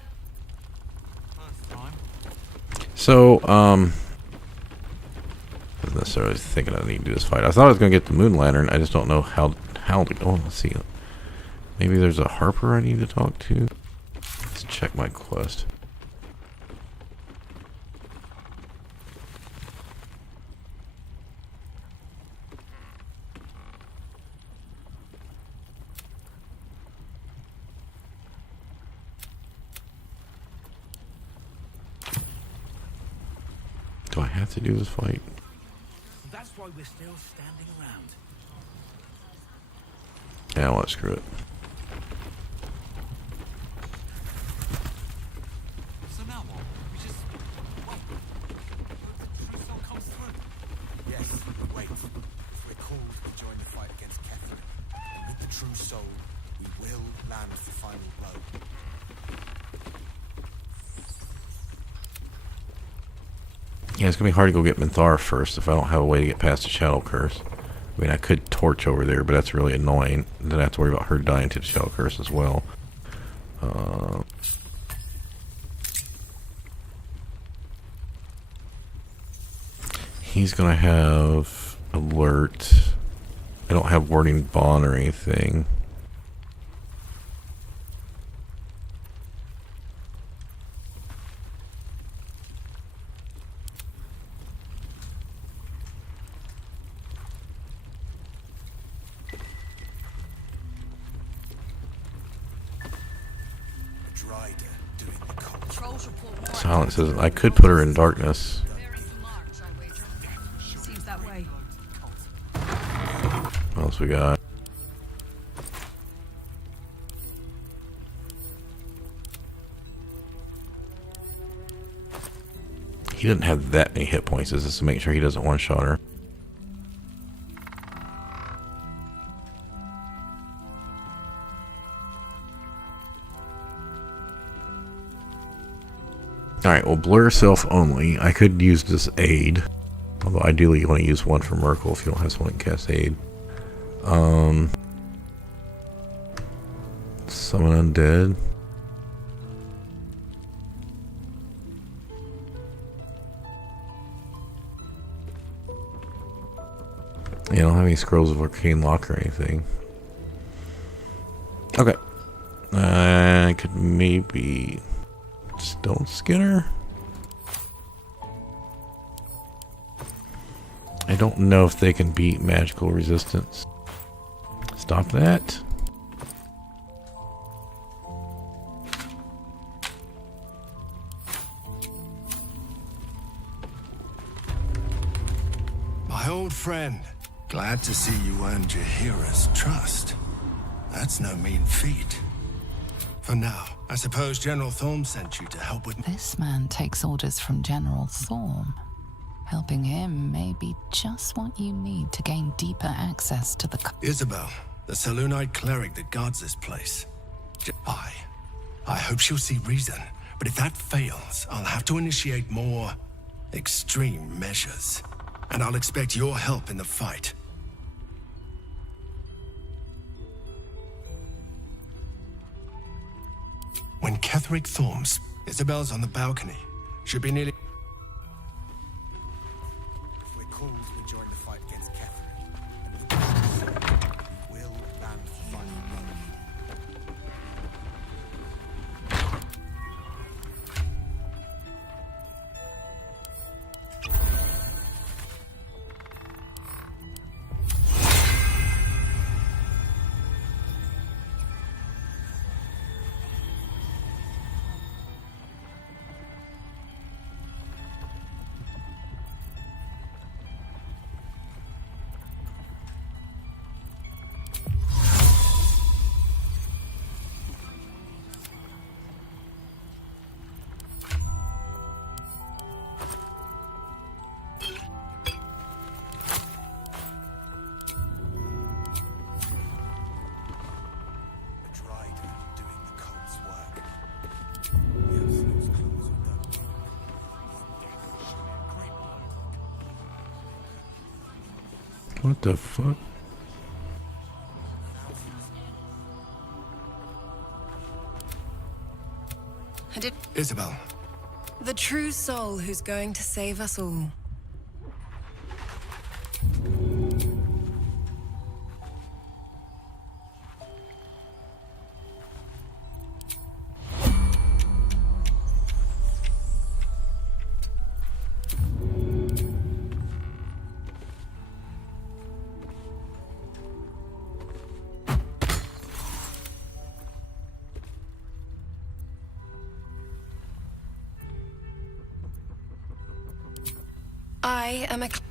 So, wasn't necessarily thinking I need to do this fight. I thought I was going to get the Moon Lantern. I just don't know how to go. Let's see. Maybe there's a Harper I need to talk to. Let's check my quest. Do I have to do this fight? That's why we're still standing around. Yeah, well, screw it. So now what? We just wait. The true soul comes through. Yes, wait. If we're called to join the fight against Catherine, and with the true soul, we will lands the final blow. Yeah, it's gonna be hard to go get Minthara first if I don't have a way to get past the Shadow Curse. I mean, I could torch over there, but that's really annoying. Then I have to worry about her dying to the Shadow Curse as well. He's gonna have alert. I don't have warding bond or anything. Silence says I could put her in darkness. Seems that way. What else we got? He didn't have that many hit points. This is to make sure he doesn't one-shot her. Alright, well, blur self only. I could use this aid. Although ideally you want to use one for Merkel if you don't have someone that can cast aid. Summon undead. Yeah, I don't have any scrolls of arcane lock or anything. Okay. I could maybe Stone Skinner. I don't know if they can beat magical resistance. Stop that. My old friend, glad to see you earned Jaheira's trust. That's no mean feat. For now, I suppose General Thorm sent you to help with... This man takes orders from General Thorm. Helping him may be just what you need to gain deeper access to the... Isabel, the Selûnite cleric that guards this place. I hope she'll see reason, but if that fails, I'll have to initiate more extreme measures. And I'll expect your help in the fight. When Ketheric Thorms, Isabel's on the balcony. Should be nearly... We're called to join the fight against Ketheric. We will land the final blow. What the fuck? Isabel. The true soul who's going to save us all.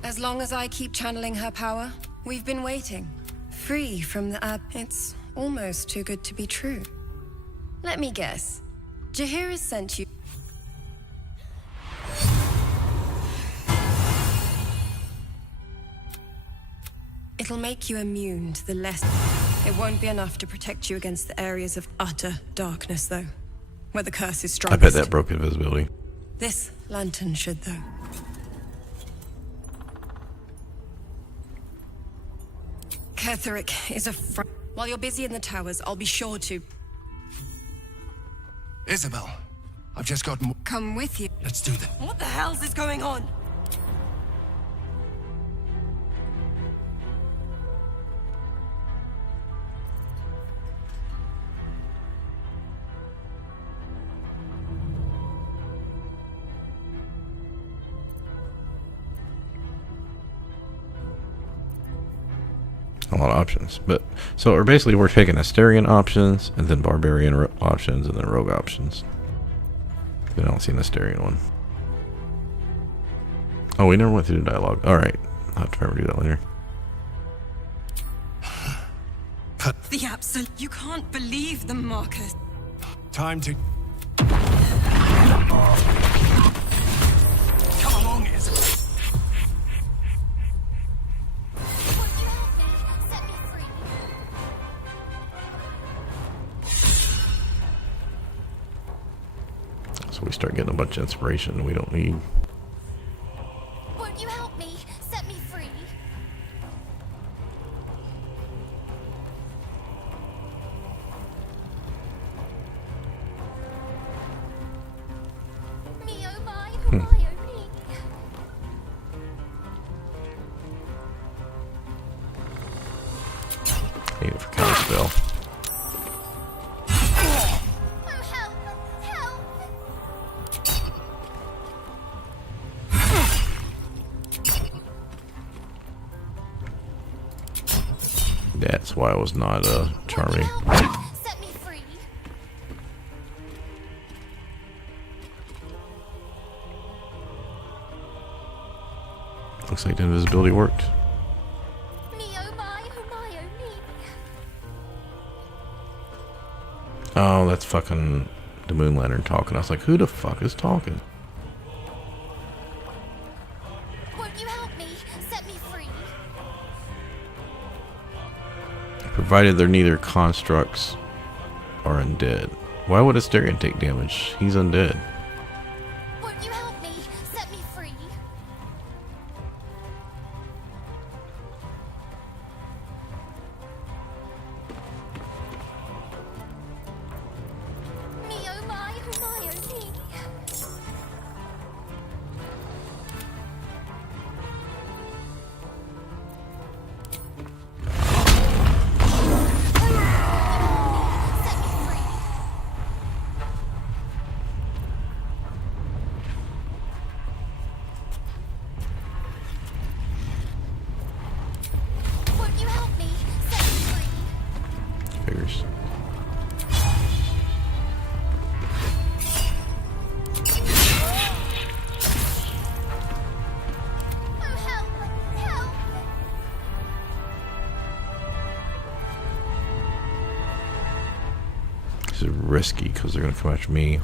As long as I keep channeling her power, we've been waiting. Free from the It's almost too good to be true. Let me guess. Jaheira sent you... It'll make you immune to the less... It won't be enough to protect you against the areas of utter darkness, though, where the curse is I strongest. bet that broke invisibility. This lantern should, though. Ketheric is a While you're busy in the towers, I'll be sure to... Isabel, I've just got more. come with you. Let's do that. What the hell's is going on? A lot of options, but so we're taking Astarion options and then Barbarian options and then Rogue options. I don't see an Astarion one. Oh, we never went through the dialogue. All right, I'll have to remember to do that later. The absolute... You can't believe them, Marcus. Time to... Come along, Isabel. So we start getting a bunch of inspiration we don't need. Won't you help me? Set me free. Me oh my, oh my, oh me. Need it for counter spell. That's why I was not charming. Set me free. Looks like the invisibility worked. Me oh my, oh my, oh me. Oh, that's fucking the Moon Lantern talking. I was like, who the fuck is talking? Won't you help me? Set me free. Provided they're neither constructs or undead. Why would Astarion take damage? He's undead. Won't you help me? Set me free. Me oh my, oh my, oh me. Set me free. Won't you help me? Set me free. Figures. Oh help! Help! This is risky because they're gonna come after me.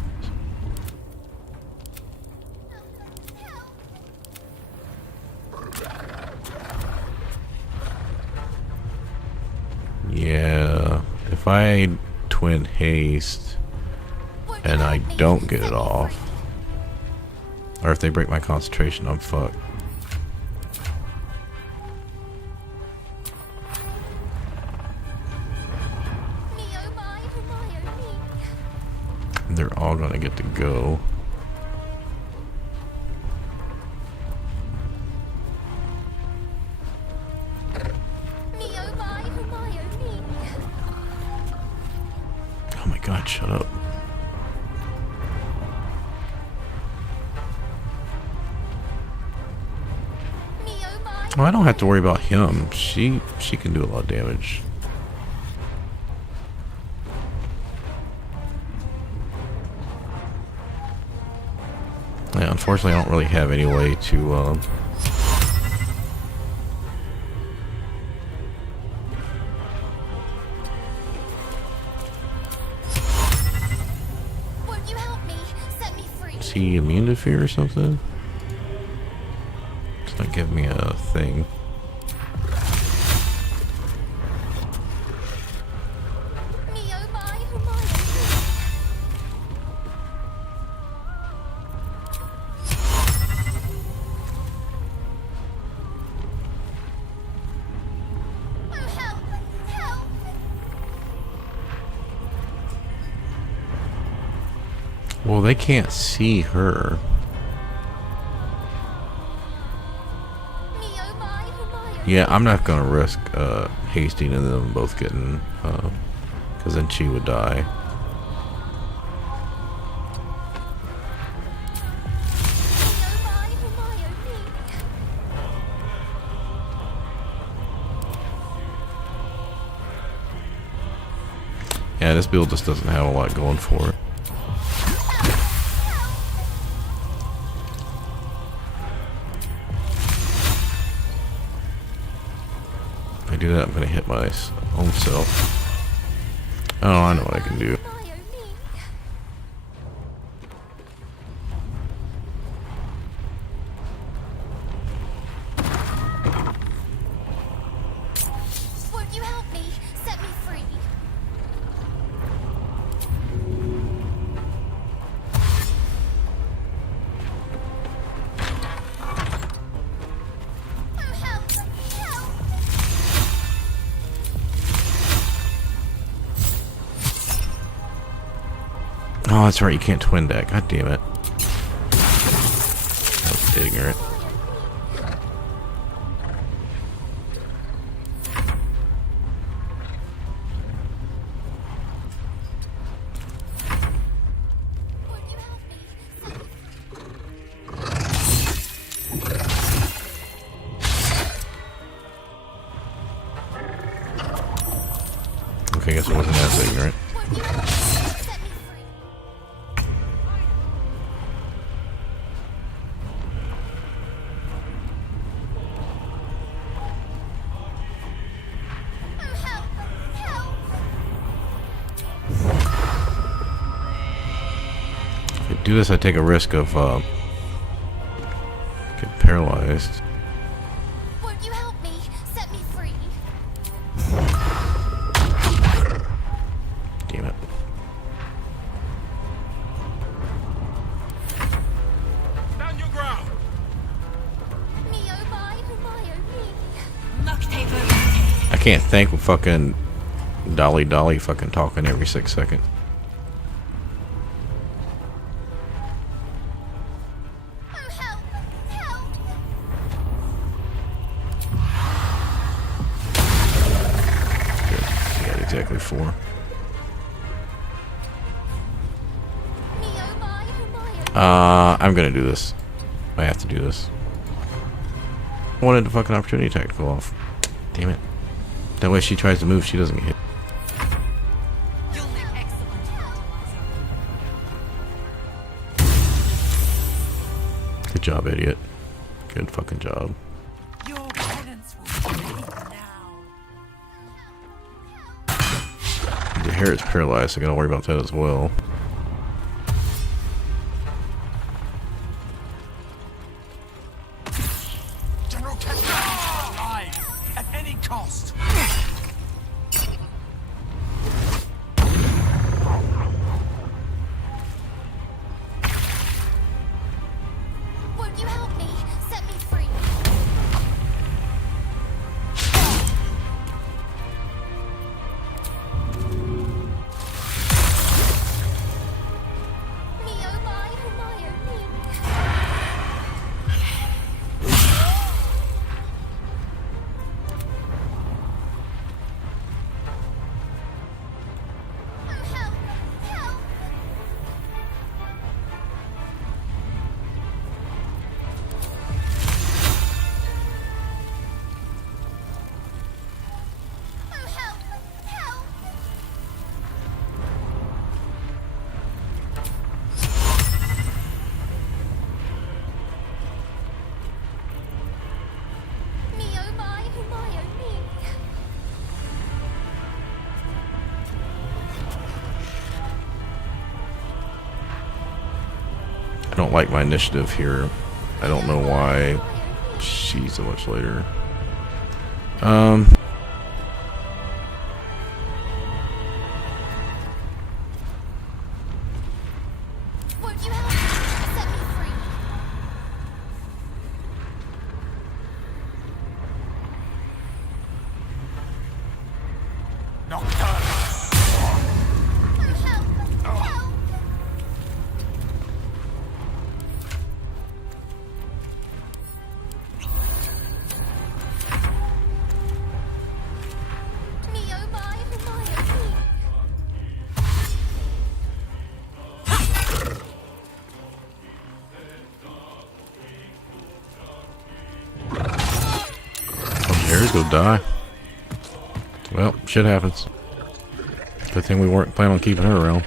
Yeah, if I twin haste and I don't get it off, or if they break my concentration, I'm fucked. Me oh my, oh my, oh me. They're all gonna get to go. Me oh my, oh my, oh me. Oh my god, shut up. Me oh my. Well, I don't have to worry about him. She can do a lot of damage. Yeah, unfortunately, I don't really have any way to Won't you help me? Set me free. is he immune to fear or something? It's not giving me a thing. Well, they can't see her. Yeah, I'm not gonna risk Hastings and them both getting, because then she would die. Yeah, this build just doesn't have a lot going for it. If I do that, I'm gonna hit my own self. Oh, I know what I can do. Won't you help me? Set me free. Oh, that's right, you can't twin deck. God damn it. That's ignorant. Okay, I guess it wasn't as ignorant. If I do this, I take a risk of get paralyzed. Won't you help me? Set me free. Damn it. Stand your ground. Me oh my oh my oh me. I can't think with fucking Dolly fucking talking every 6 seconds. Yeah, exactly 4. I'm gonna do this. I have to do this. I wanted the fucking opportunity attack to go off. Damn it. That way she tries to move, she doesn't get hit. Good job, idiot. Good fucking job. Your penance will be now. The hair is paralyzed, so I gotta worry about that as well. General Kessler alive at any cost. Won't you help me? Set me free. Me oh my oh my oh me. Oh help! Help! Oh help! Help! Me oh my oh my oh me. I don't like my initiative here. I don't know why she's so much later. Won't you help me? Set me free. Nocturne. Oh help! Help! Please go die. Well, shit happens. Good thing we weren't planning on keeping her around.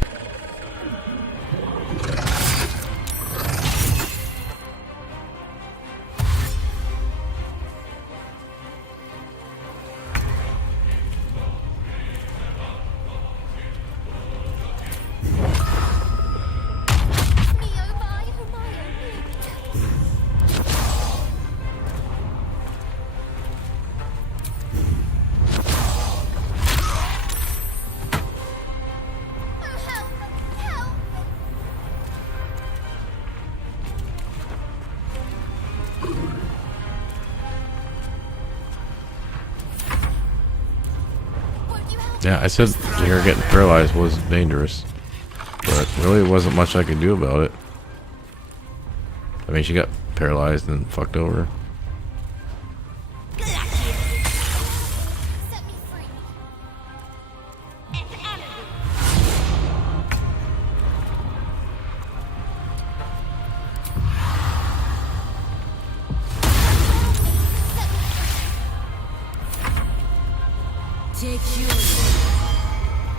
Yeah, I said her getting paralyzed was dangerous, but really wasn't much I could do about it. I mean, she got paralyzed and fucked over.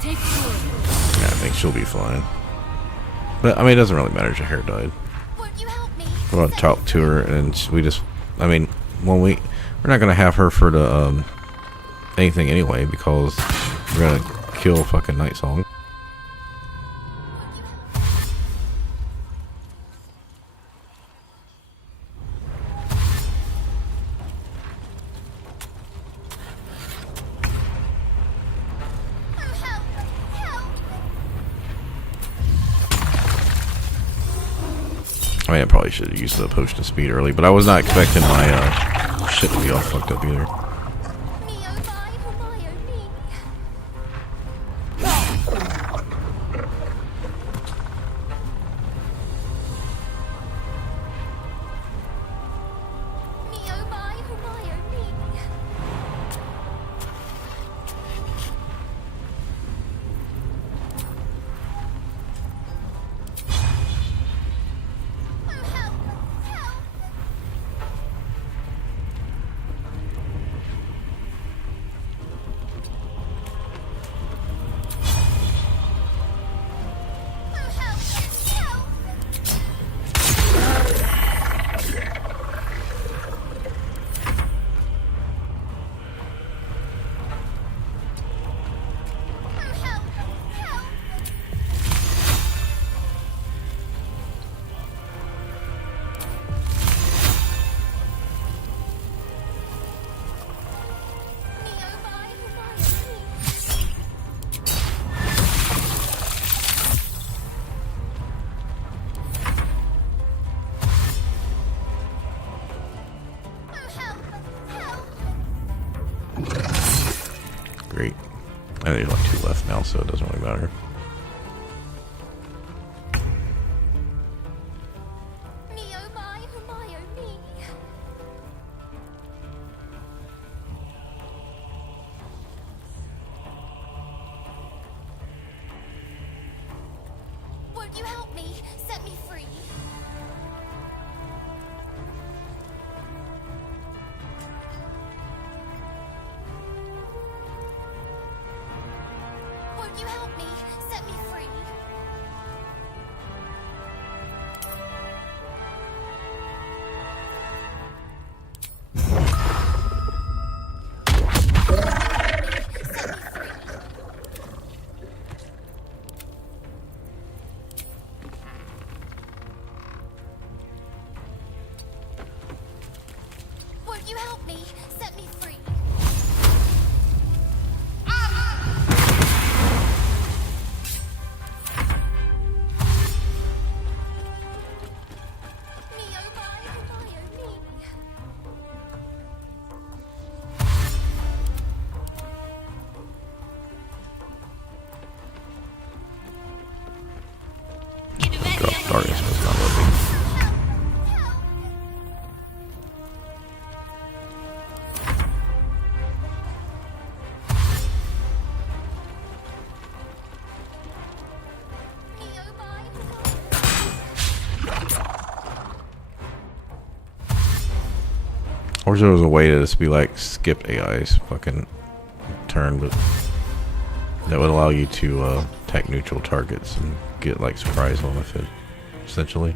Yeah, I think she'll be fine. But I mean, it doesn't really matter. Her hair died. We're gonna talk to her, and we just, I mean, when we're not gonna have her for the anything anyway, because we're gonna kill fucking Night Song. I mean, I probably should have used the potion of speed early, but I was not expecting my shit to be all fucked up either. Great. I think there's like 2 left now, so it doesn't really matter. Won't you help me? Set me free. Won't you help me? Set me free. Won't you help me? Set me free. Drop darkness was not working. I wish there was a way to just be like skip AI's fucking turn, but that would allow you to attack neutral targets and get like surprise on with it, essentially.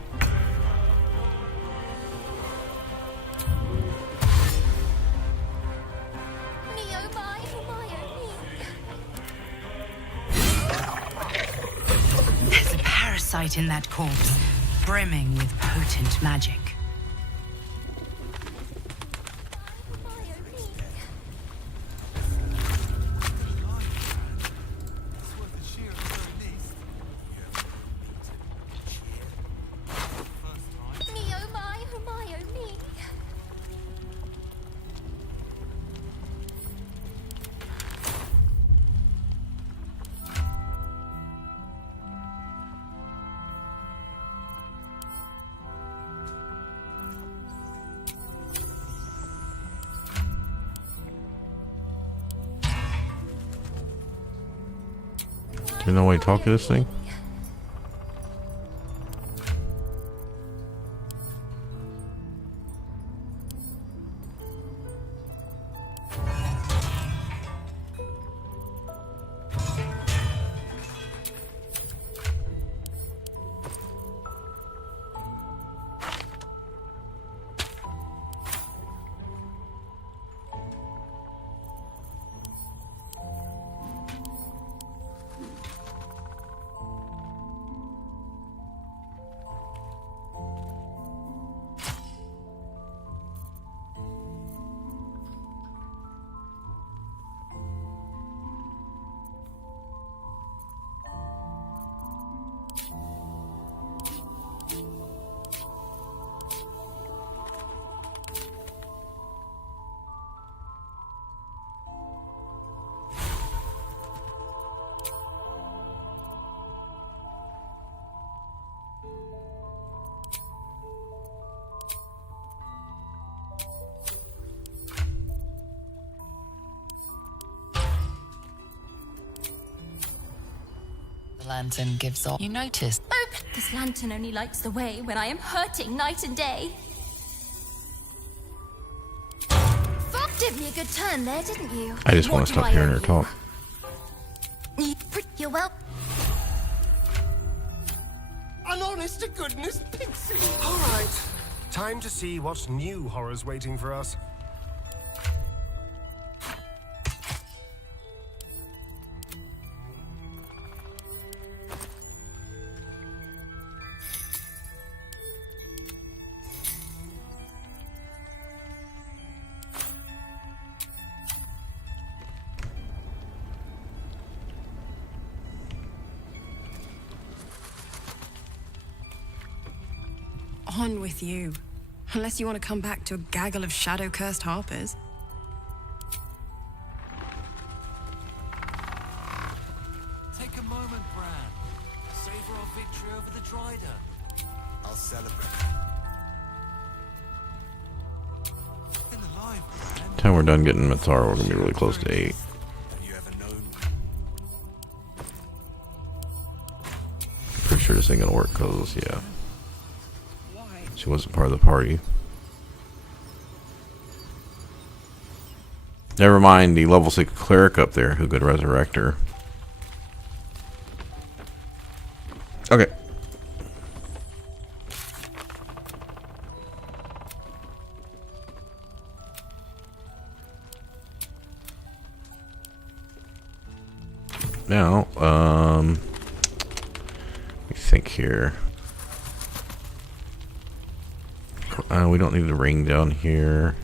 There's a parasite in that corpse, brimming with potent magic. Do you know why you talk to this thing? Lantern gives off. You notice. Oh, this lantern only lights the way when I am hurting night and day. Fuck, did me a good turn there, didn't you? I just want to stop hearing her talk. You're well. An honest to goodness pixie. All right, time to see what new horror's waiting for us. On with you. Unless you want to come back to a gaggle of shadow-cursed harpers. Take a moment, Bran. Savor our victory over the Drider. I'll celebrate. Still alive, Bran. Time we're done getting Minthara, we're gonna be really close to 8. Pretty sure this ain't gonna work, cause yeah. She wasn't part of the party. Never mind the level 6 cleric up there who could resurrect her. Okay. Now, let me think here. We don't need the ring down here.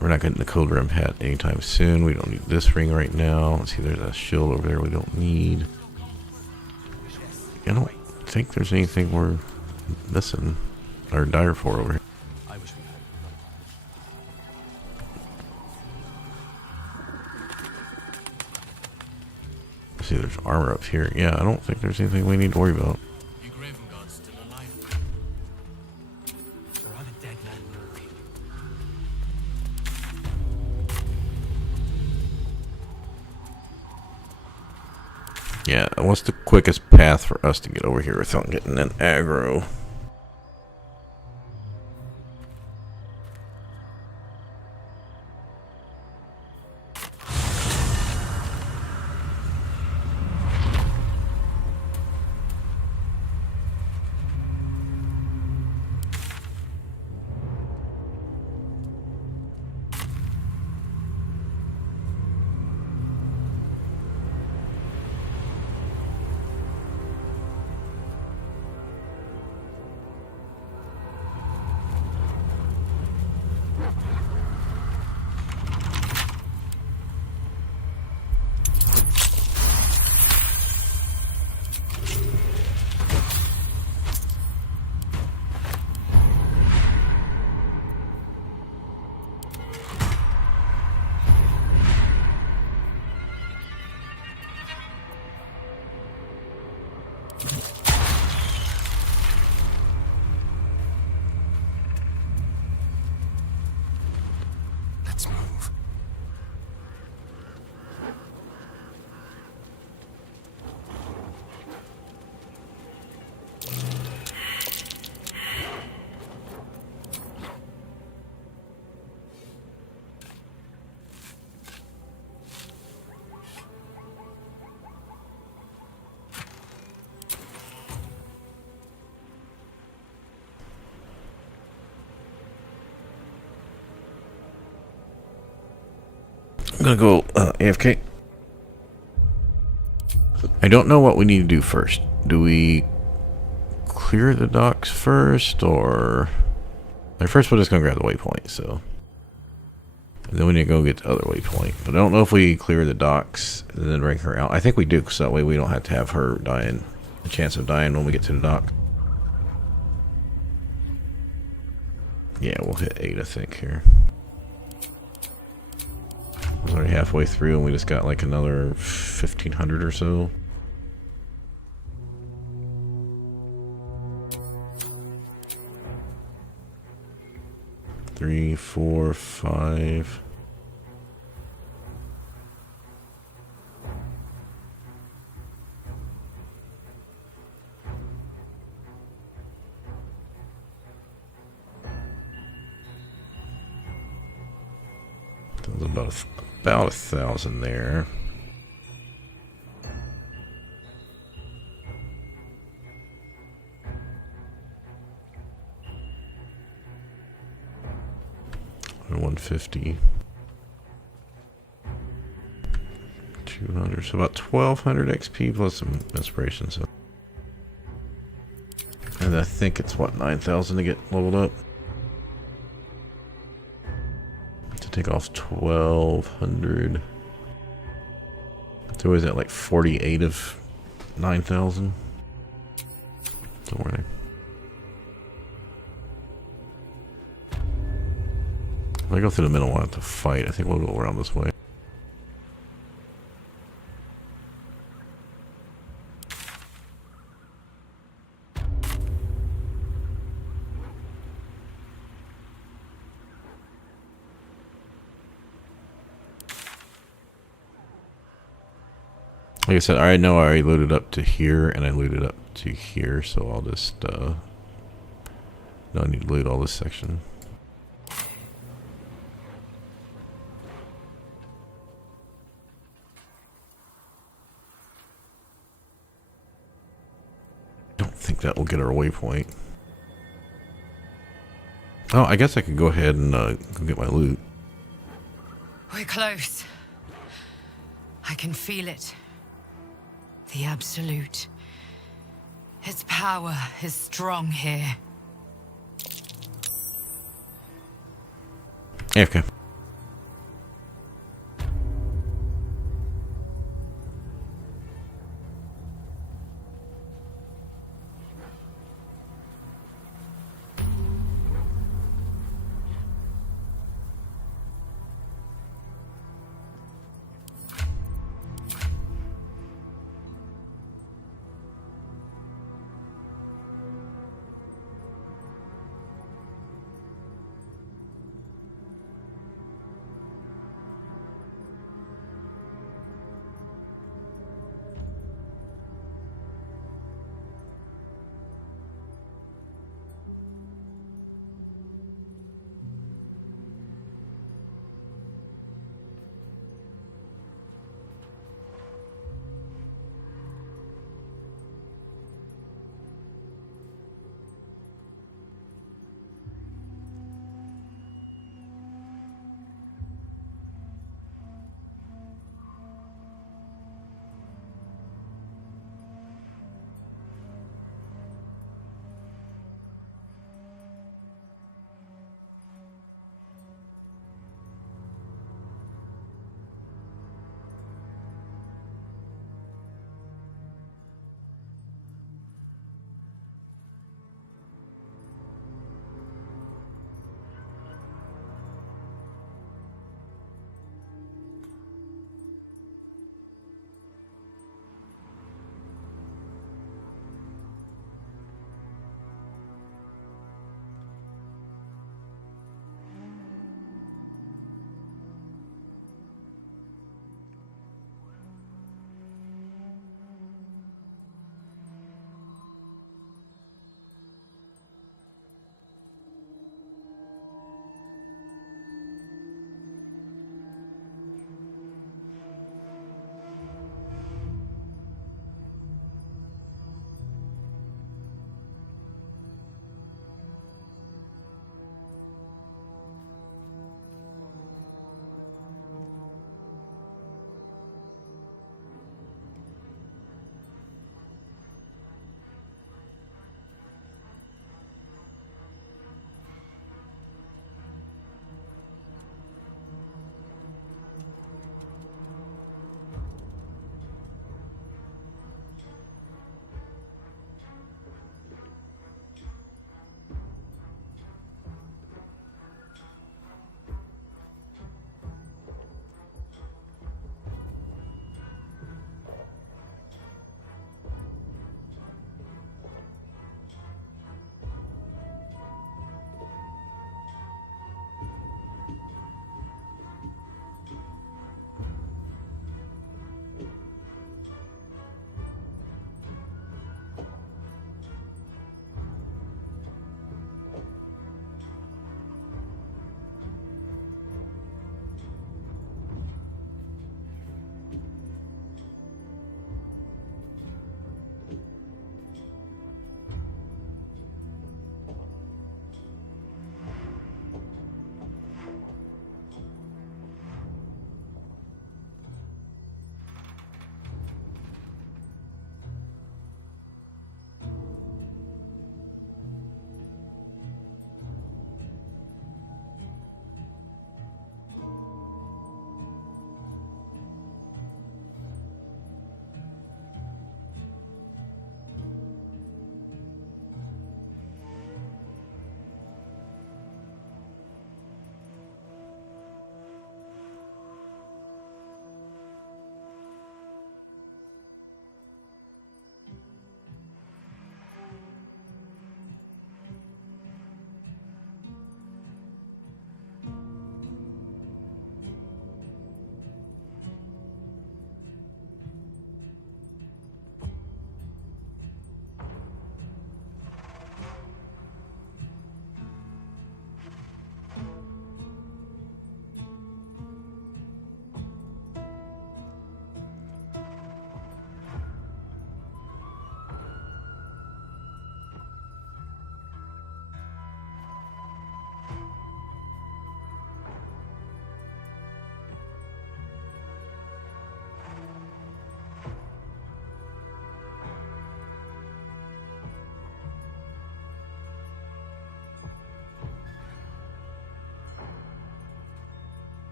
We're not getting the Code Rim hat anytime soon. We don't need this ring right now. Let's see, there's a shield over there we don't need. I don't think there's anything we're missing or dire for over here. See, there's armor up here. Yeah, I don't think there's anything we need to worry about. Yeah, what's the quickest path for us to get over here without getting an aggro? Let's move. I'm gonna go AFK. I don't know what we need to do first. Do we clear the docks first, or... Like, first we're just gonna grab the waypoint, so... And then we need to go get the other waypoint. But I don't know if we clear the docks and then bring her out. I think we do, so that way we don't have to have her dying. A chance of dying when we get to the dock. Yeah, we'll hit 8, I think, here. I was already halfway through and we just got like another 1,500 or so. Three, 4, 5. That was about 1,000 there. And 150. 200. So about 1,200 XP plus some inspiration. So, and I think it's what, 9,000 to get leveled up. Take off 1,200. So is that like 48 of 9,000? Don't worry. If I go through the middle, we'll have to fight. I think we'll go around this way. Like I said, I know I already loaded up to here, and I looted up to here, so I'll just, no, I need to loot all this section. Don't think that will get our waypoint. Oh, I guess I could go ahead and, go get my loot. We're close. I can feel it. The Absolute. Its power is strong here. Okay.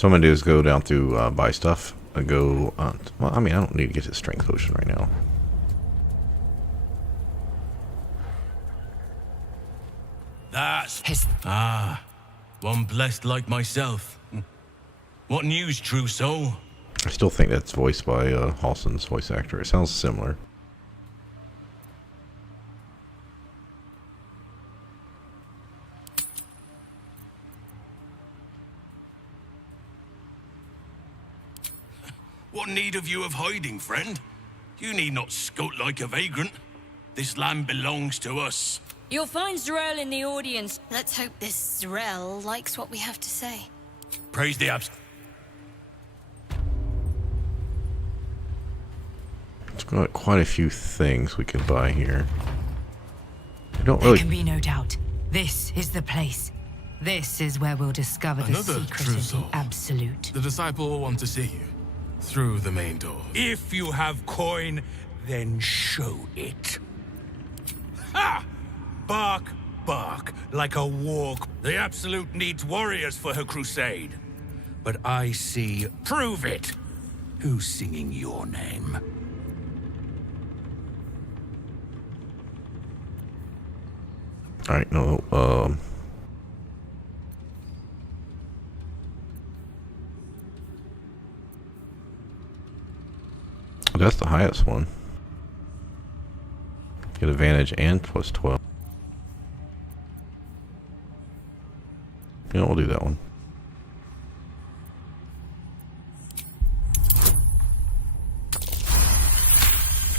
So what I'm gonna do is go down through buy stuff. I go. Well, I mean, I don't need to get his strength potion right now. That's one blessed like myself. What news, true soul? I still think that's voiced by Halson's voice actor. It sounds similar. What need have you of hiding, friend? You need not skulk like a vagrant. This land belongs to us. You'll find Zrel in the audience. Let's hope this Zrel likes what we have to say. Praise the abs. It's got quite a few things we can buy here. I don't There really. can be no doubt. This is the place. This is where we'll discover the Another secret true of the soul. absolute. The disciple will want to see you through the main door. If you have coin, then show it. Ha! Bark, bark, like a walk. The Absolute needs warriors for her crusade. But I see, prove it. Who's singing your name? Alright, no, that's the highest one. Get advantage and plus 12. Yeah, we'll do that one.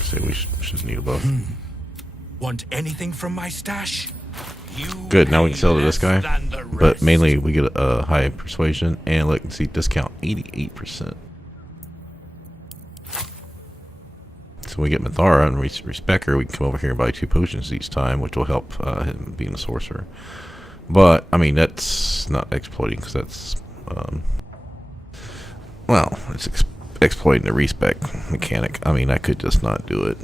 Say we should need a buff. Want anything from my stash? Good, now we can sell to this guy. But mainly we get a high persuasion and look and see discount 88%. So we get Minthara and respect her. We can come over here and buy 2 potions each time, which will help him being a sorcerer. But I mean, that's not exploiting because that's well, it's exploiting the respec mechanic. I mean, I could just not do it.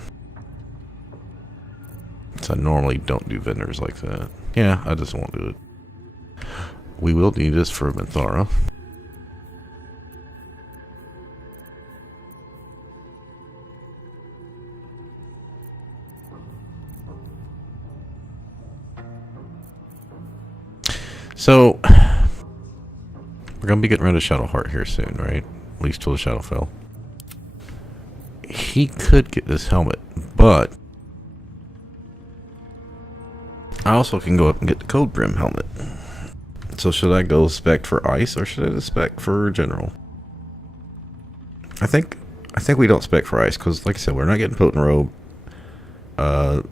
So I normally don't do vendors like that. Yeah, I just won't do it. We will need this for Minthara. So, we're going to be getting rid of Shadowheart here soon, right? At least till the Shadow fell. He could get this helmet, but I also can go up and get the Code Brim helmet. So should I go spec for ice or should I just spec for general? I think we don't spec for ice because, like I said, we're not getting potent robe. The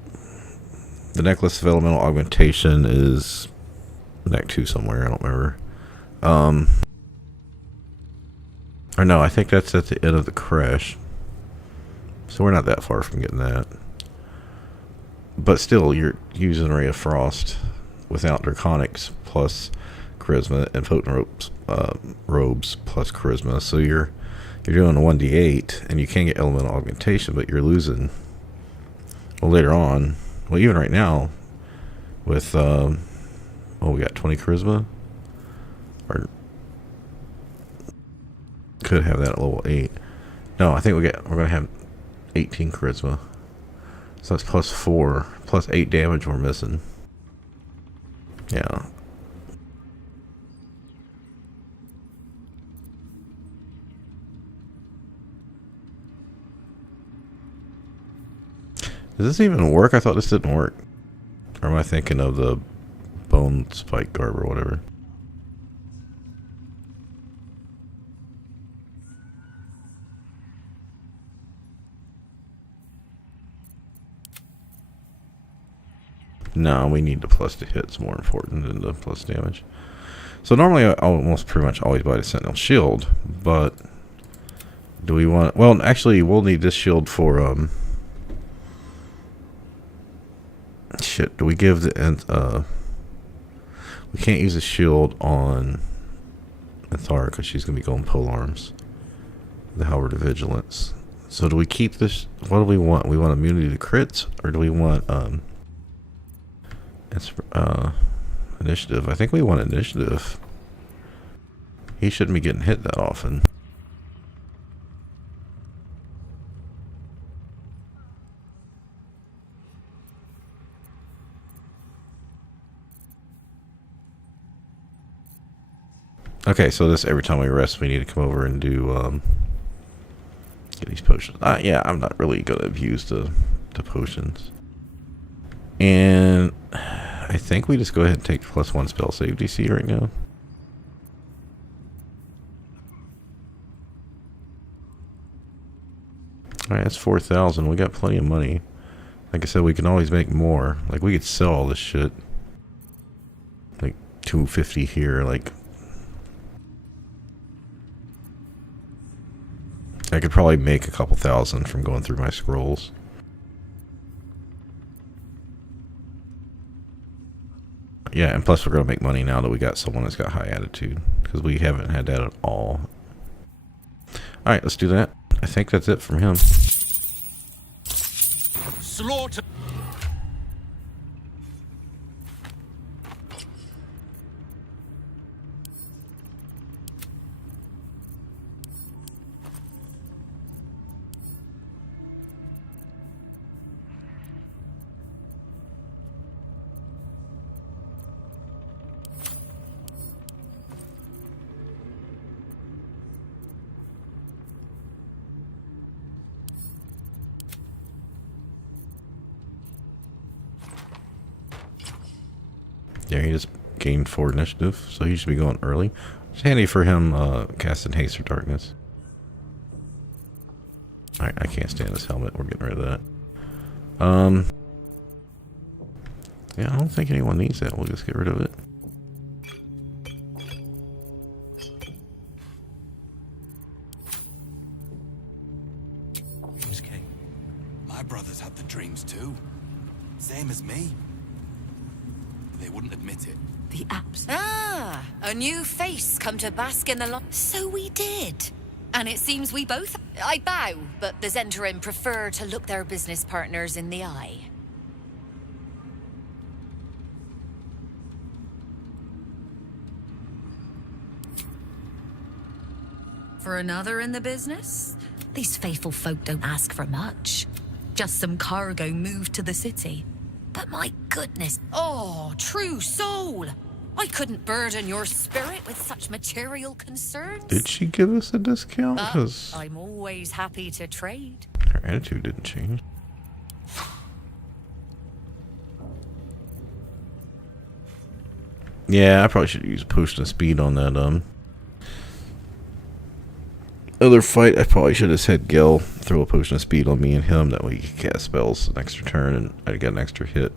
necklace of elemental augmentation is neck 2 somewhere. I don't remember. Or no, I think that's at the end of the crash. So we're not that far from getting that. But still, you're using Ray of Frost without Draconics plus Charisma and potent robes plus Charisma. So you're doing a 1d8 and you can get elemental augmentation, but you're losing. Well, later on, well, even right now, with oh, we got 20 Charisma, or could have that at level 8. No, I think we're gonna have 18 Charisma. So that's plus 4, plus 8 damage we're missing. Yeah. Does this even work? I thought this didn't work. Or am I thinking of the bone spike garb or whatever? No, we need the plus to hit. It's more important than the plus damage. So normally I almost pretty much always buy the Sentinel shield, but do we want... Well, actually, we'll need this shield for... Shit, do we give the... we can't use the shield on Minthara because she's going to be going pole arms. The Halberd of Vigilance. So do we keep this... What do we want? We want immunity to crits, or do we want... It's initiative. I think we want initiative. He shouldn't be getting hit that often. Okay, so this every time we rest, we need to come over and do get these potions. Yeah, I'm not really gonna abuse the potions. And I think we just go ahead and take +1 spell save DC right now. Alright, that's 4,000. We got plenty of money. Like I said, we can always make more. Like, we could sell all this shit. Like, 250 here, like... I could probably make a couple thousand from going through my scrolls. Yeah, and plus we're going to make money now that we got someone that's got high attitude. Because we haven't had that at all. Alright, let's do that. I think that's it from him. Slaughter. Yeah, he just gained 4 initiative, so he should be going early. It's handy for him casting Haste or Darkness. Alright, I can't stand this helmet. We're getting rid of that. Yeah, I don't think anyone needs that. We'll just get rid of it. King, my brothers had the dreams too. Same as me. They wouldn't admit it. The apps. Ah, a new face come to bask in the light. So we did. And it seems we both... I bow, but the Zentarim prefer to look their business partners in the eye. For another in the business? These faithful folk don't ask for much. Just some cargo moved to the city. But my goodness, oh, true soul! I couldn't burden your spirit with such material concerns. Did she give us a discount? But 'Cause I'm always happy to trade. her attitude didn't change. Yeah, I probably should use potion of speed on that other fight. I probably should have had Gil throw a potion of speed on me and him. That way he could cast spells an extra turn and I'd get an extra hit.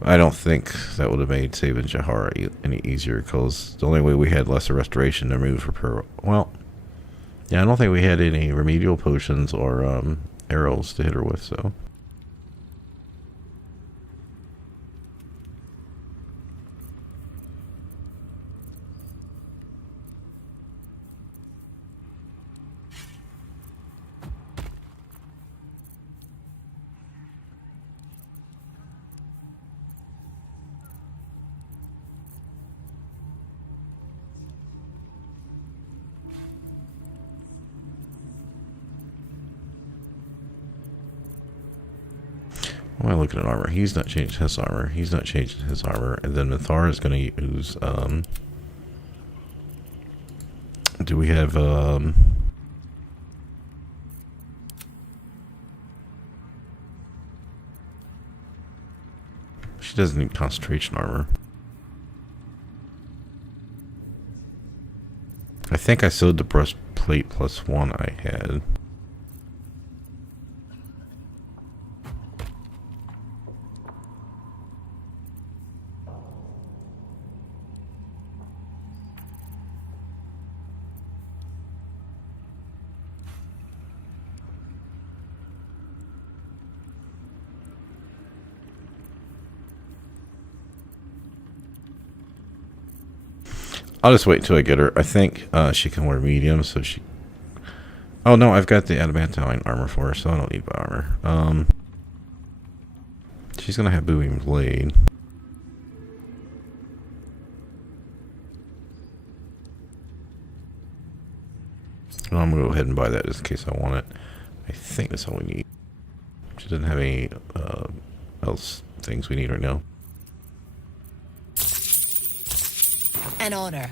I don't think that would have made saving Jahara any easier, because the only way we had lesser restoration to move her. Well, yeah, I don't think we had any remedial potions or arrows to hit her with, so. Why am I looking at armor? He's not changing his armor. He's not changing his armor. And then Minthara is going to use, do we have, she doesn't need concentration armor. I think I sewed the breastplate +1 I had. I'll just wait until I get her. I think she can wear medium, so she... Oh, no, I've got the adamantine armor for her, so I don't need armor. She's going to have booming blade. Well, I'm going to go ahead and buy that just in case I want it. I think that's all we need. She doesn't have any else things we need right now. An honor.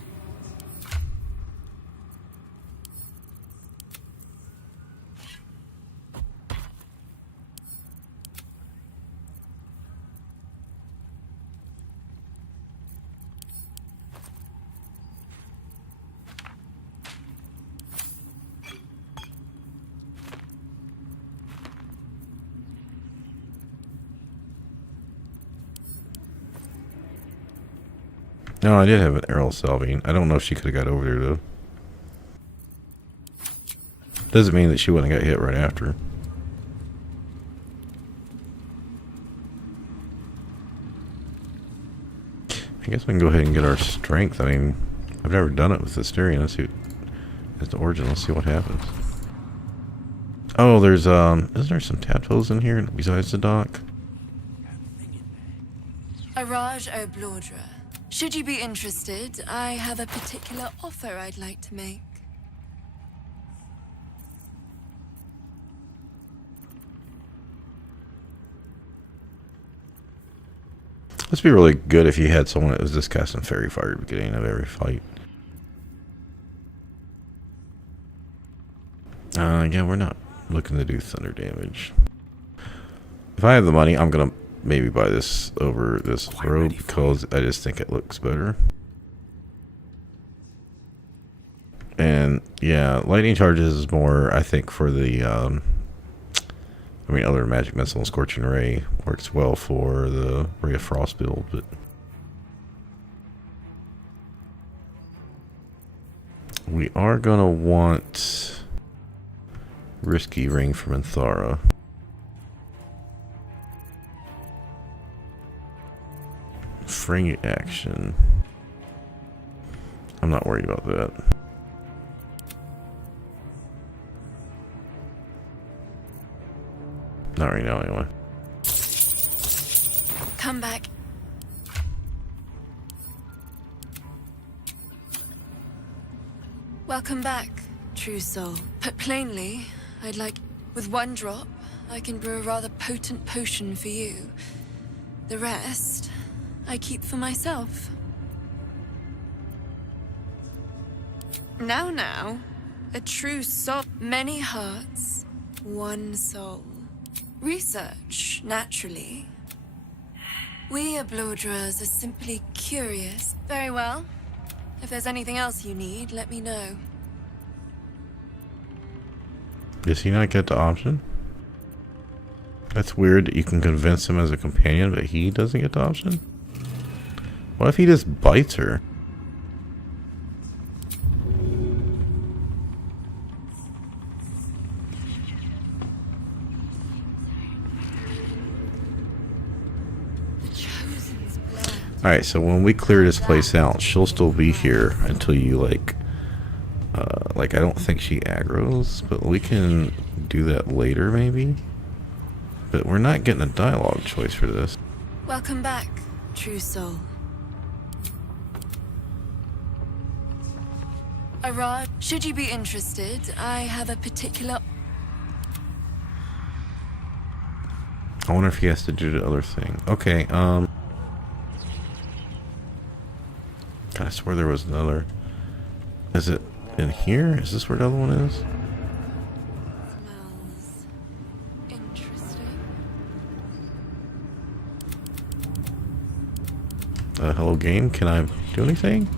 No, I did have an arrow salving. I don't know if she could have got over there, though. Doesn't mean that she wouldn't have got hit right after. I guess we can go ahead and get our strength. I mean, I've never done it with Astarion. Let's see. As the origin, let's see what happens. Oh, there's, isn't there some tadpoles in here besides the dock? Araj O'Blordra. Should you be interested, I have a particular offer I'd like to make. Let's be really good if you had someone that was just casting fairy fire at the beginning of every fight. Yeah, we're not looking to do thunder damage. If I have the money, I'm gonna maybe buy this over this robe because I just think it looks better. And yeah, lightning charges is more, I think, for the I mean, other magic missile and scorching ray works well for the ray of frost build, but we are gonna want risky ring from Minthara. Free action. I'm not worried about that. Not right now, anyway. Come back. Welcome back, true soul. Put plainly, I'd like... With one drop, I can brew a rather potent potion for you. The rest, I keep for myself. Now, a true soul. Many hearts, one soul. Research, naturally. We Oblordras are simply curious. Very well. If there's anything else you need, let me know. Does he not get the option? That's weird that you can convince him as a companion, but he doesn't get the option? What if he just bites her? Alright, so when we clear this place out, she'll still be here until you, like, I don't think she aggroes, but we can do that later, maybe? But we're not getting a dialogue choice for this. Welcome back, true soul. Arad, should you be interested, I have a particular... I wonder if he has to do the other thing. Okay, God, I swear there was another. Is it in here? Is this where the other one is? Smells interesting. Hello game, can I do anything?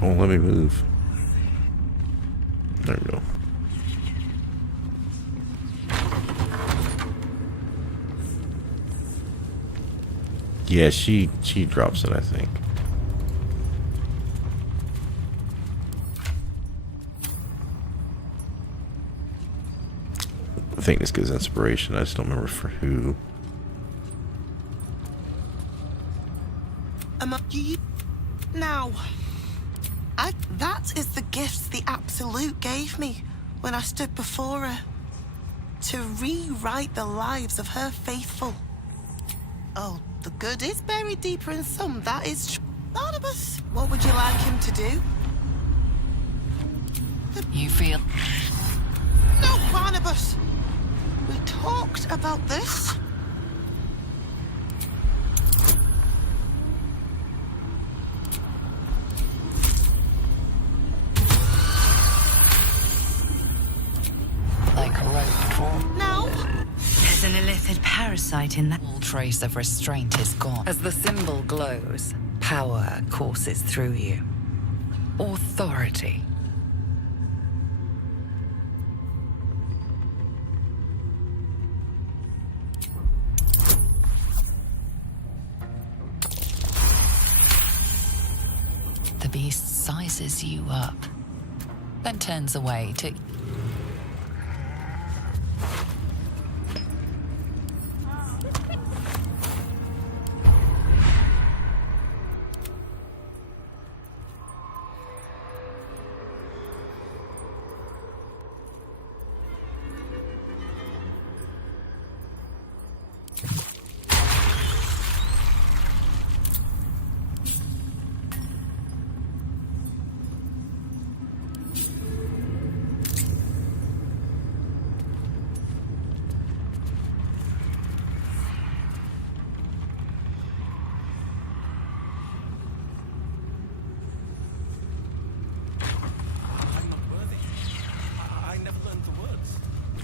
Oh, let me move. There we go. Yeah, she drops it, I think. I think this gives inspiration. I just don't remember for who. Now, that is the gift the Absolute gave me when I stood before her. To rewrite the lives of her faithful. Oh, the good is buried deeper in some, that is true. Barnabas, what would you like him to do? You feel... No, Barnabas! We talked about this. Like a rope drawn. No! There's an illithid parasite in that. All trace of restraint is gone. As the symbol glows, power courses through you. Authority. The beast sizes you up, then turns away to...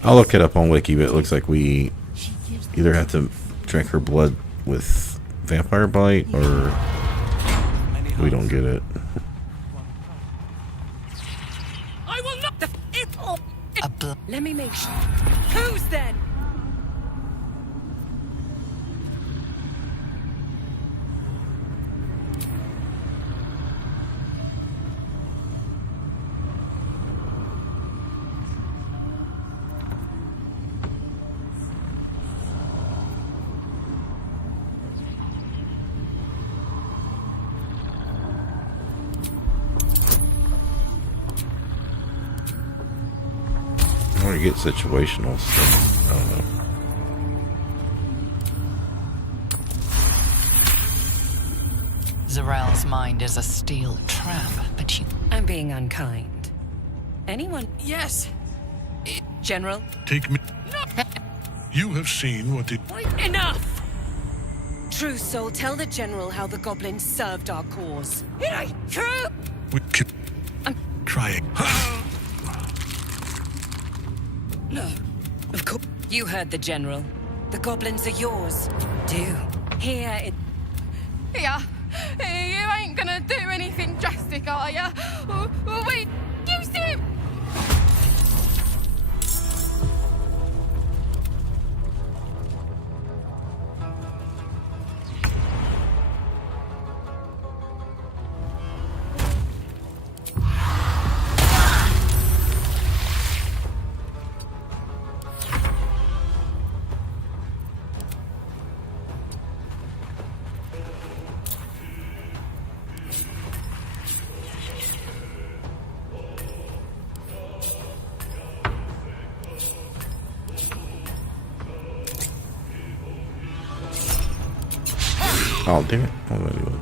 I'll look it up on Wiki, but it looks like we either have to drink her blood with vampire bite, or we don't get it. I will not. Let me make sure. Who's then? I want to get situational stuff. I don't know. Zarel's mind is a steel trap, but you... I'm being unkind. Anyone? Yes. General? Take me. You have seen what it... Enough! True soul, tell the General how the goblins served our cause. It ain't true! We can... Trying. No. Of course. You heard the General. The goblins are yours. Do. Here in... Yeah. You ain't gonna do anything drastic, are ya? We used him! Oh, damn it. Oh, anyway.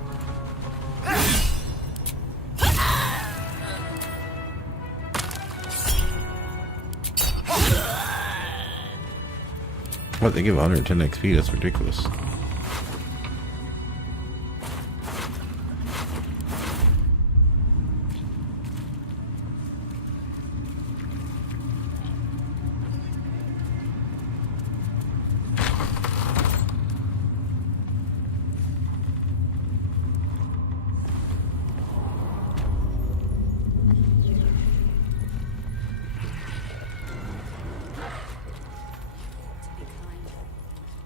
What, they give 110 XP? That's ridiculous.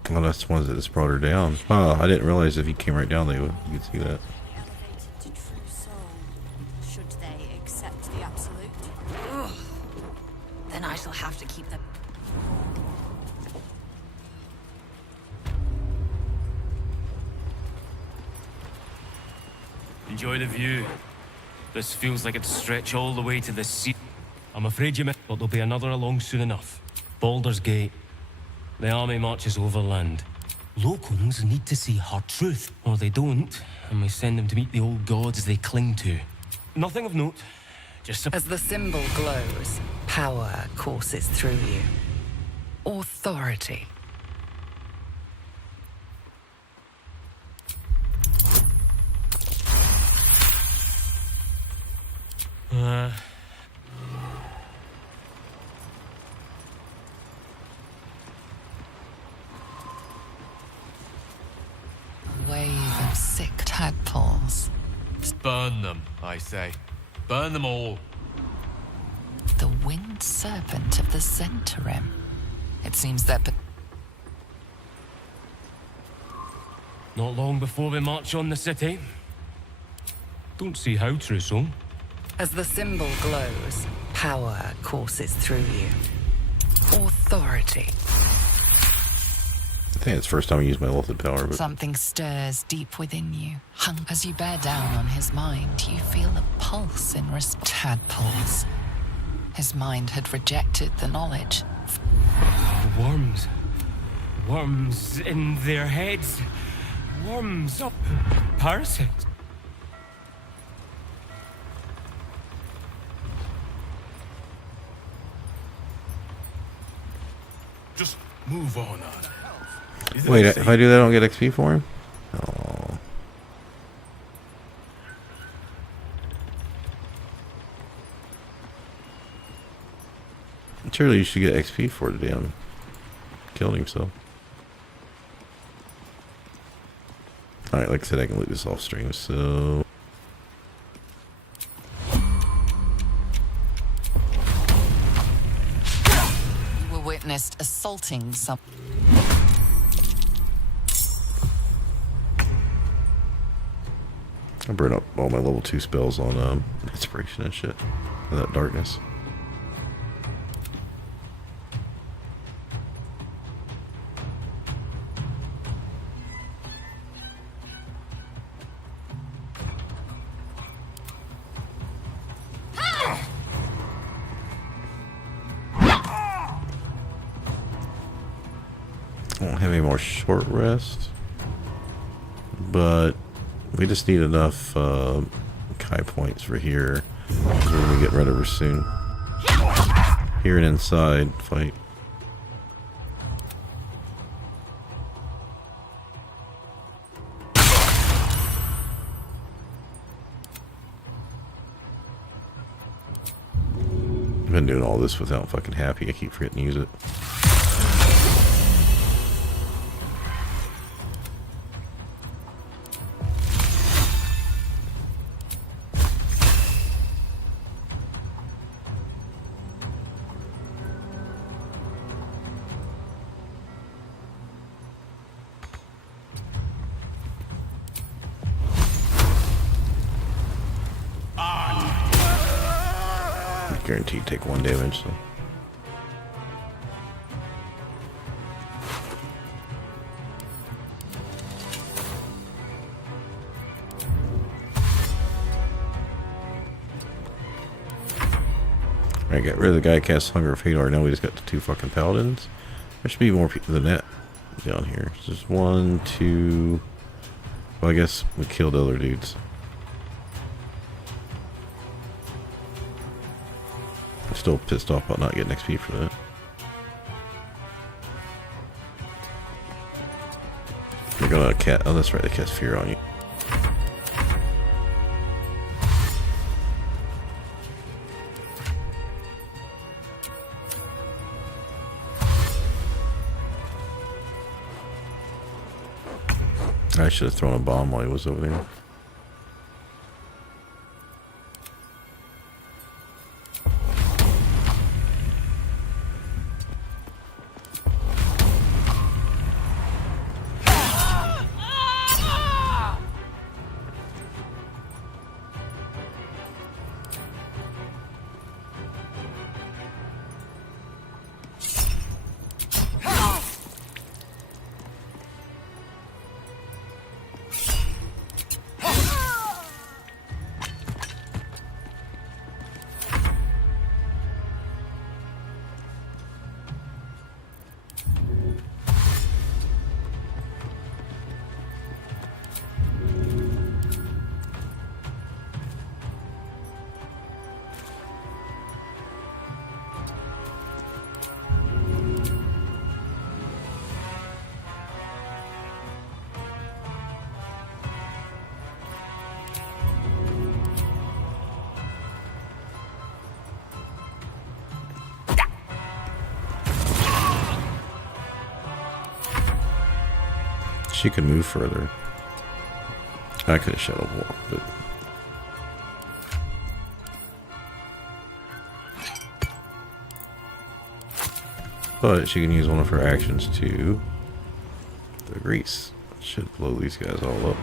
Well, that's the ones that just brought her down. Oh, I didn't realize if you came right down, you could see that. To true soul, should they accept the absolute? Ugh. Then I shall have to keep them. Enjoy the view. This feels like it'd stretch all the way to the sea. I'm afraid you missed, but there'll be another along soon enough. Baldur's Gate. The army marches overland. Locals need to see hard truth, or they don't, and we send them to meet the old gods they cling to. Nothing of note, just As the symbol glows, power courses through you. Authority. A wave of sick tadpoles. Burn them, I say. Burn them all. The winged serpent of the Centarim. It seems that... not long before we march on the city. Don't see how, Trousseau. As the symbol glows, power courses through you. Authority. I think it's the first time I used my ultimate power, but Something stirs deep within you. As you bear down on his mind, you feel a pulse in tadpoles. His mind had rejected the knowledge. Worms. Worms in their heads. Worms. Oh, parasites. Just move on. wait, if I do that, I don't get XP for him? Oh. Surely you should get XP for the damn killing himself. Alright, like I said, I can loot this off stream, so... You were witnessed assaulting some... I burn up all my level 2 spells on inspiration and shit. And that darkness. I don't have any more short rest, but we just need enough Kai points for here. We're gonna get rid of her soon. Here and inside fight. I've been doing all this without fucking happy. I keep forgetting to use it. Guaranteed take 1 damage, so. Alright, got rid of the guy who cast Hunger of Hadar. Now we just got the 2 fucking paladins. There should be more people than that down here. So there's 1, 2. Well, I guess we killed other dudes. I'm still pissed off about not getting XP for that. They're gonna cast. Oh, that's right. They cast Fear on you. I should have thrown a bomb while he was over there. she could move further. I could have shadow walked, but she can use one of her actions to the grease. Should blow these guys all up.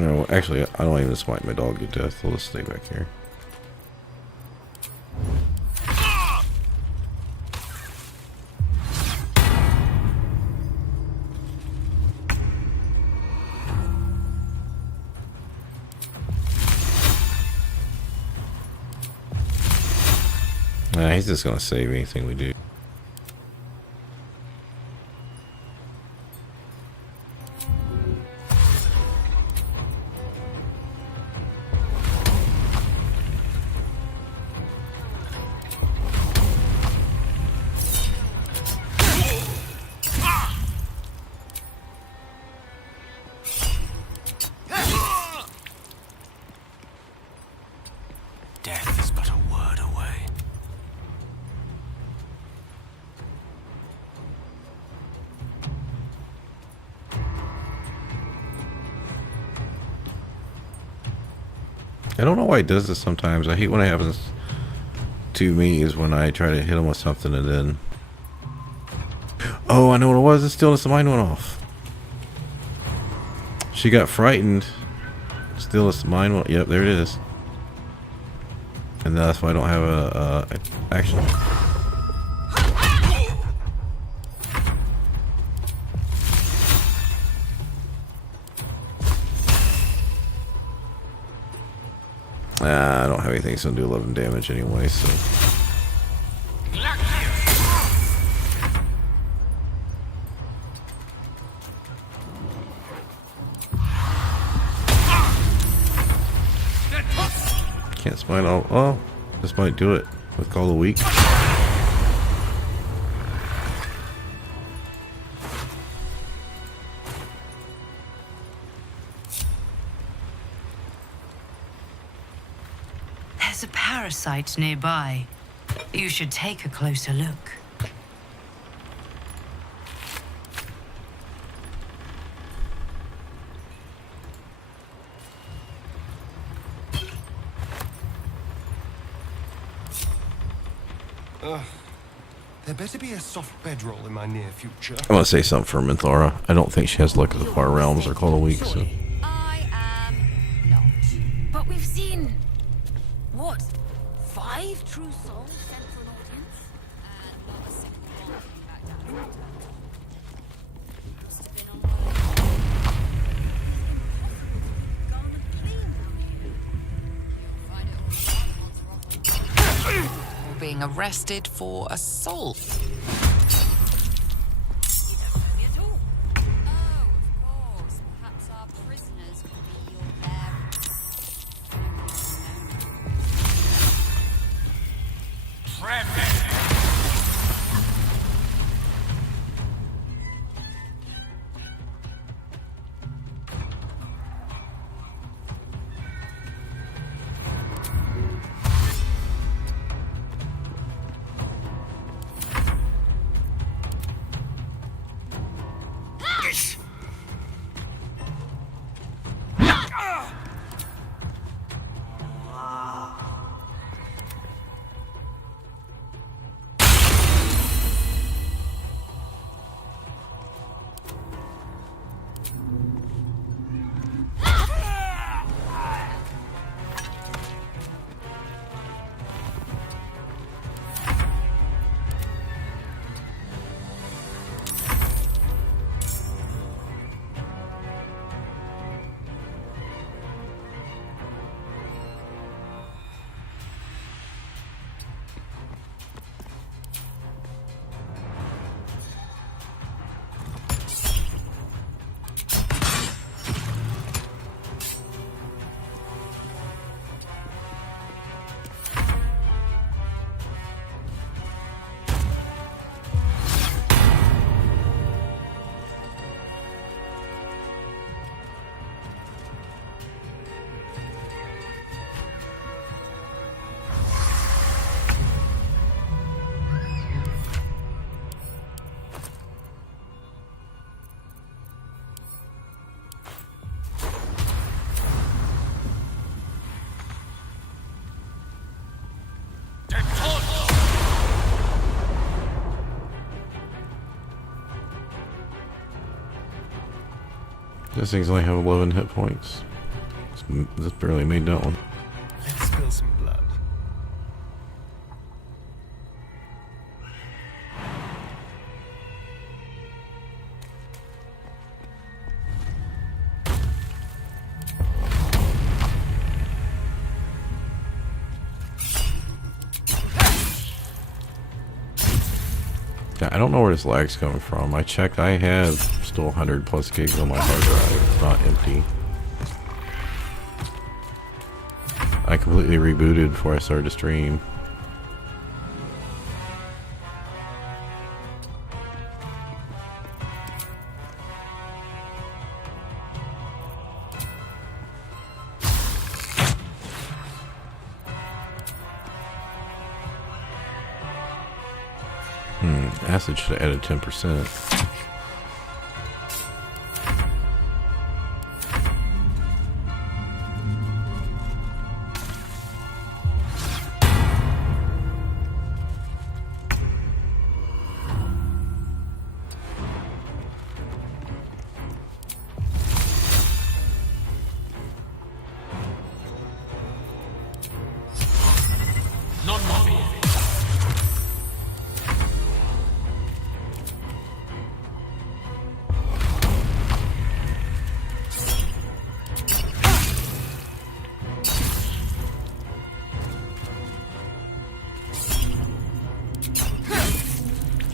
No, actually, I don't even smite my dog to death. I'll just stay back here. Nah, he's just gonna save anything we do. Death is but a word away. I don't know why he does this sometimes. I hate when it happens to me is when I try to hit him with something and then... Oh, I know what it was. The stillness of mind went off. She got frightened. Stillness of mind went... Yep, there it is. And that's why I don't have a action. I don't have anything that's gonna do 11 damage anyway, so. Can't smite all. Oh, this might do it with Call of the Week. There's a parasite nearby. You should take a closer look. There better be a soft bedroll in my near future. I want to say something for Minthara. I don't think she has luck at the Far Realms or Call of the Week, so. I am not. But we've seen what? 5 true souls sent for an audience? And not a single one came back down. Must have been on my garment clean down here. Being arrested for assault. You don't know me at all. Oh, of course. Perhaps our prisoners could be your bearers. These things only have 11 hit points. This barely made that one. Let's spill some blood. Yeah, I don't know where this lag's coming from. I checked, I have still 100 plus gigs on my hard drive. It's not empty. I completely rebooted before I started to stream. Acid should have added 10%.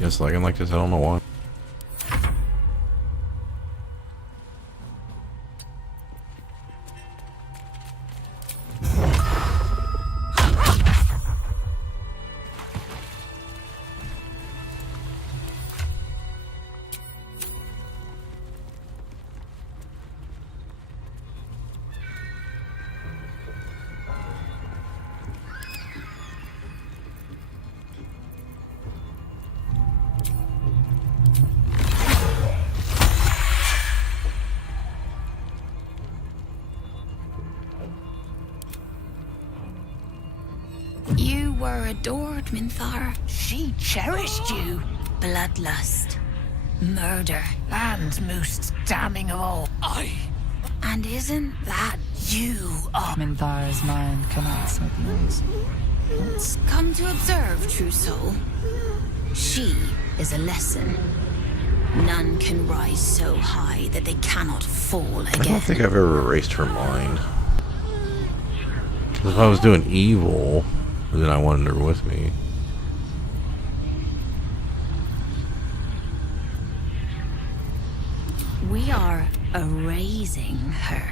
It's lagging like this, I don't know why. You were adored, Minthara. She cherished you. Bloodlust, murder, and most damning of all, And isn't that you? Minthara's mind connects with yours. What's come to observe, true soul? She is a lesson. None can rise so high that they cannot fall again. I don't think I've ever erased her mind. If I was doing evil, then I wanted her with me. We are erasing her.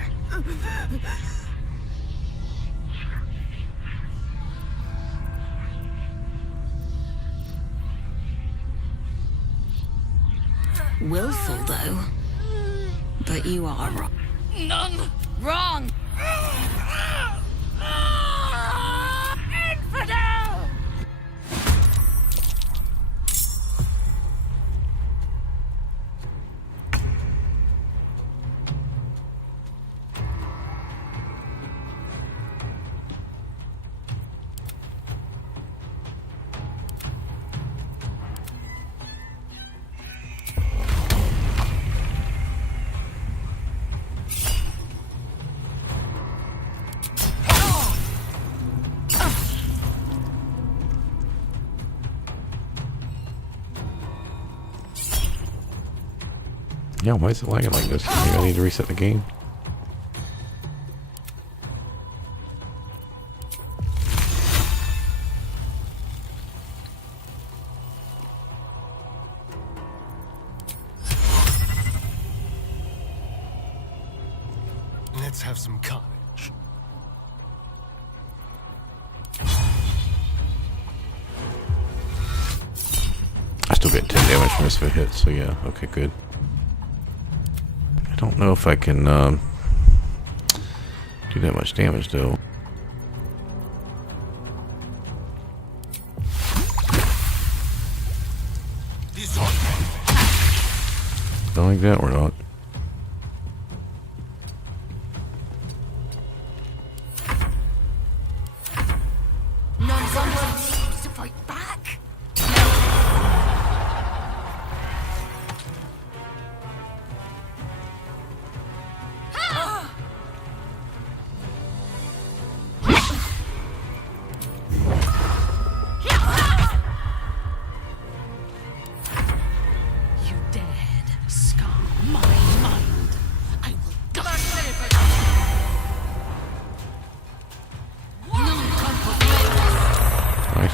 Willful, though. But you are wrong. None wrong. Infidel! Yeah, why is it lagging like this? I think I need to reset the game. Let's have some carnage. I still get 10 damage from this if it hits, so yeah, okay, good. I don't know if I can do that much damage though. Don't like that or not. To fight back.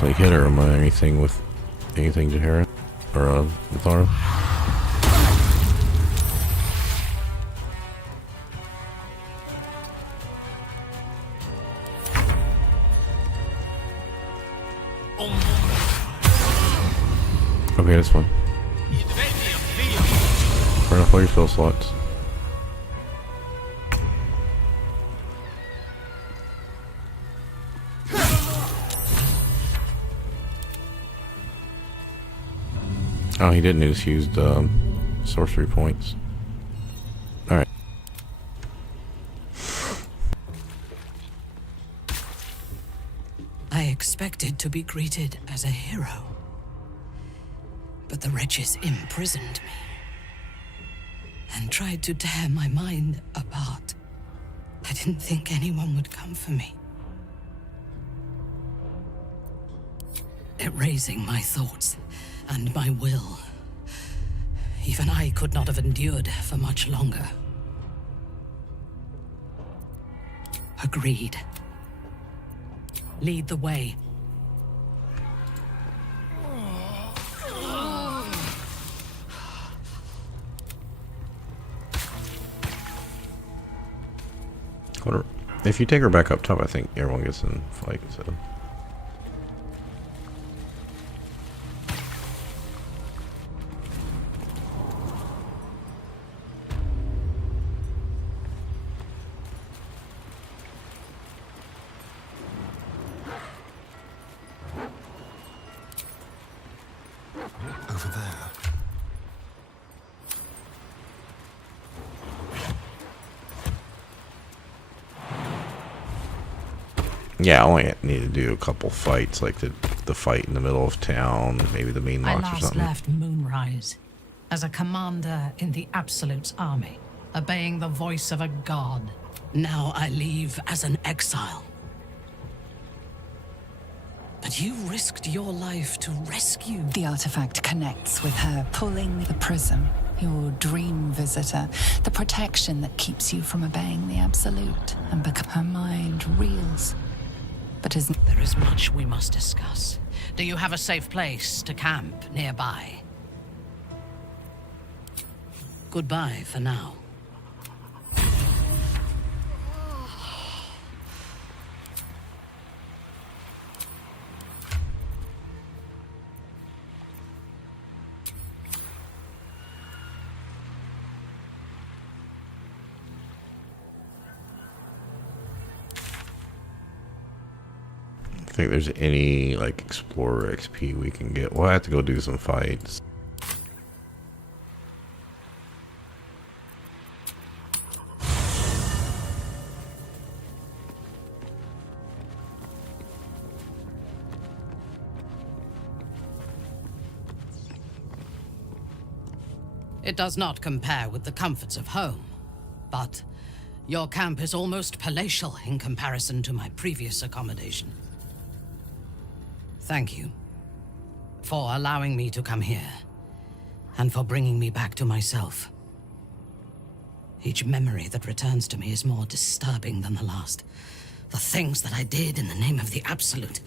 definitely hit her. Am I anything with anything Jahara or Minthara? Okay, this one. Burn off all your fill slots. Oh, he didn't. He just used sorcery points. Alright. I expected to be greeted as a hero. But the wretches imprisoned me and tried to tear my mind apart. I didn't think anyone would come for me. Erasing my thoughts and my will. Even I could not have endured for much longer. Agreed. Lead the way. If you take her back up top, I think everyone gets in fight, so. Over there. Yeah, I only need to do a couple fights, like the fight in the middle of town, maybe the main I launch or last something. left Moonrise as a commander in the Absolute's army, obeying the voice of a god. Now I leave as an exile. But you risked your life to rescue. The artifact connects with her, pulling the prism, your dream visitor, the protection that keeps you from obeying the Absolute, and her mind reels. But there is much we must discuss. Do you have a safe place to camp nearby? Goodbye for now. I think there's any like explorer XP we can get. We'll have to go do some fights. It does not compare with the comforts of home, but your camp is almost palatial in comparison to my previous accommodation. Thank you for allowing me to come here, and for bringing me back to myself. Each memory that returns to me is more disturbing than the last. The things that I did in the name of the Absolute.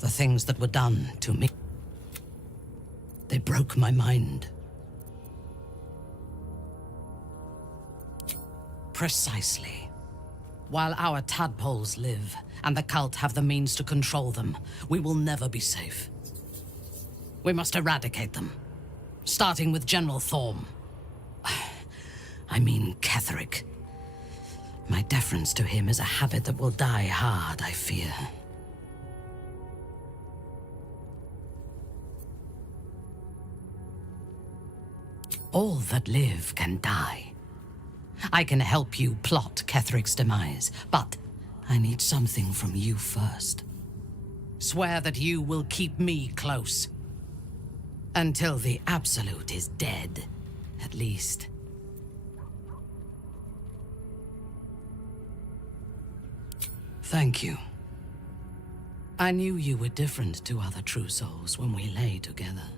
The things that were done to me. They broke my mind. Precisely. While our tadpoles live, and the cult have the means to control them, we will never be safe. We must eradicate them, starting with General Thorm. I mean Ketheric. My deference to him is a habit that will die hard, I fear. All that live can die. I can help you plot Ketheric's demise, but I need something from you first. Swear that you will keep me close. Until the Absolute is dead, at least. Thank you. I knew you were different to other true souls when we lay together.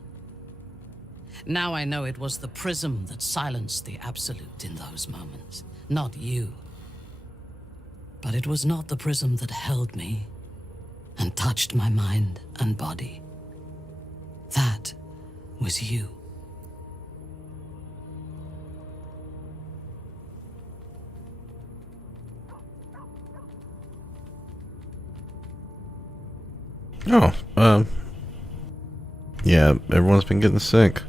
Now I know it was the prism that silenced the Absolute in those moments, not you. But it was not the prism that held me. and touched my mind and body. That was you. Oh, yeah, everyone's been getting sick.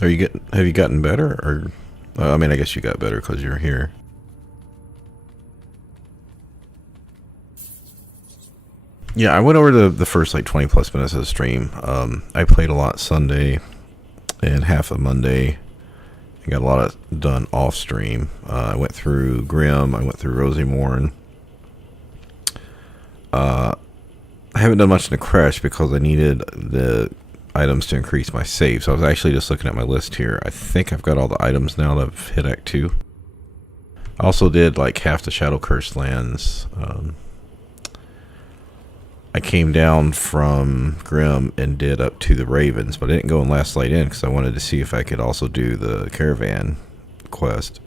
Have you gotten better, or, I mean, I guess you got better because you're here. Yeah, I went over the first like 20 plus minutes of the stream. I played a lot Sunday and half of Monday. I got a lot of done off stream. I went through Grimm. I went through Rosie Morn. I haven't done much in the crash because I needed the items to increase my save. So I was actually just looking at my list here. I think I've got all the items now that I've hit Act 2. I also did like half the Shadow Cursed lands. I came down from Grimm and did up to the Ravens, but I didn't go in Last Light In because I wanted to see if I could also do the Caravan quest.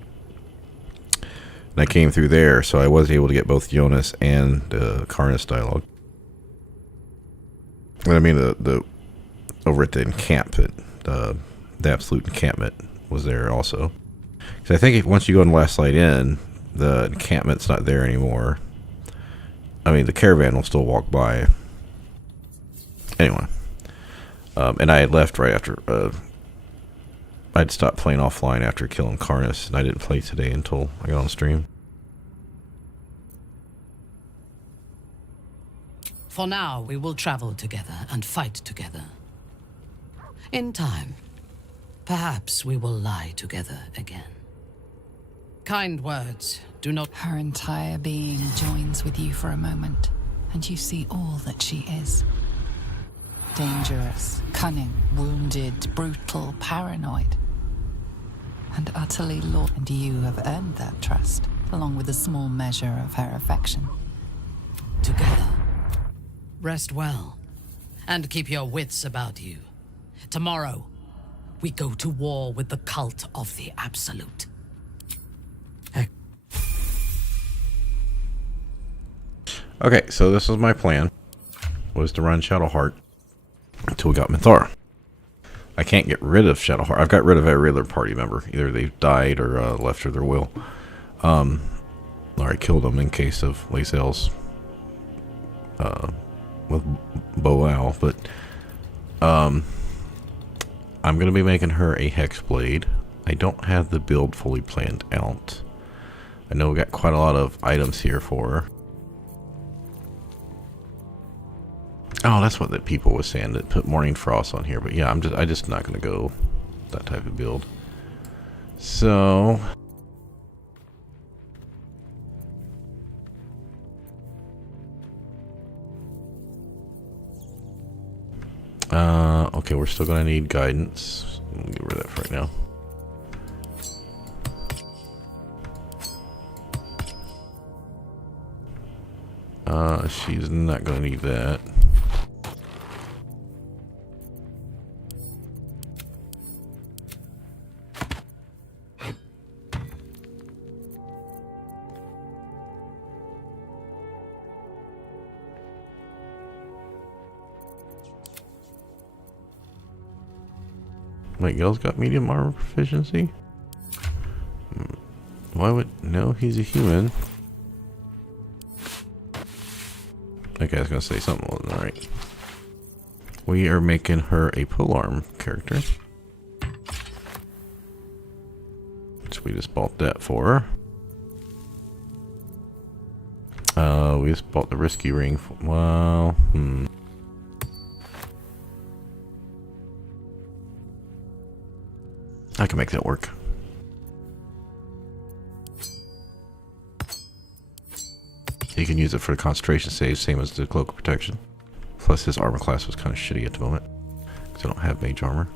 And I came through there, so I was able to get both Jonas and the Karnas dialogue. And I mean, the over at the encampment, the Absolute Encampment was there also. Because I think once you go in Last Light In, the encampment's not there anymore. I mean, the caravan will still walk by. Anyway. And I had left right after... I'd stopped playing offline after killing Karnas, and I didn't play today until I got on stream. For now, we will travel together and fight together. In time, perhaps we will lie together again. Kind words do not... Her entire being joins with you for a moment, and you see all that she is. Dangerous, cunning, wounded, brutal, paranoid, and utterly loyal. And you have earned that trust, along with a small measure of her affection. Together. Rest well, and keep your wits about you. Tomorrow, we go to war with the cult of the Absolute. Okay, so this was my plan, was to run Shadowheart until we got Minthara. I can't get rid of Shadowheart. I've got rid of every other party member. Either they've died or left of their will. Or I killed them in case of Lae'zel's with Boal. But I'm going to be making her a Hexblade. I don't have the build fully planned out. I know we got quite a lot of items here for her. Oh, that's what the people was saying, that put Morning Frost on here. But yeah, I'm just not gonna go that type of build. So okay, we're still gonna need guidance. We'll get rid of that for right now. She's not gonna need that. Wait, Gil's got medium armor proficiency? Why would... No, he's a human. Okay, I was gonna say something wasn't right. We are making her a polearm character. So we just bought that for her. We just bought the risky ring for... Well, I can make that work. You can use it for the concentration save, same as the cloak of protection. Plus his armor class was kind of shitty at the moment, because I don't have mage armor.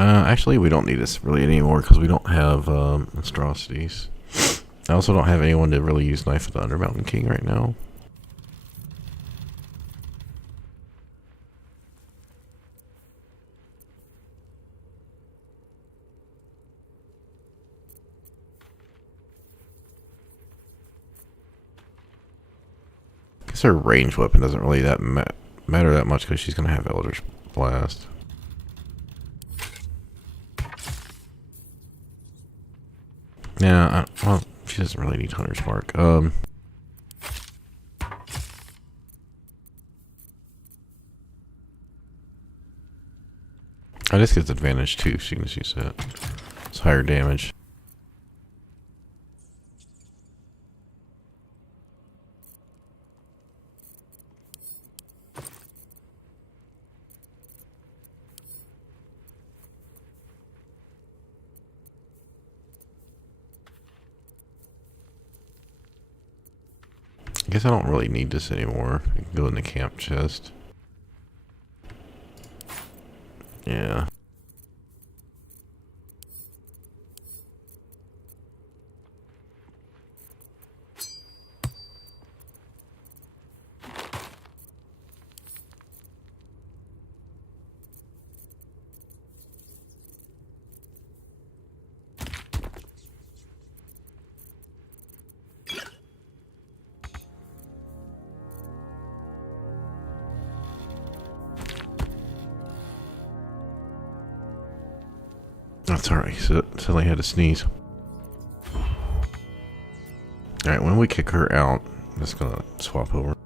Actually, we don't need this really anymore because we don't have monstrosities. I also don't have anyone to really use Knife of the Undermountain King right now. I guess her range weapon doesn't really matter that much because she's going to have Eldritch Blast. Yeah, well, she doesn't really need Hunter's Mark. I just gets advantage too, she can just use that. It's higher damage. I guess I don't really need this anymore. I can go in the camp chest. Yeah. That's alright, so suddenly had to sneeze. Alright, when we kick her out, I'm just gonna swap over.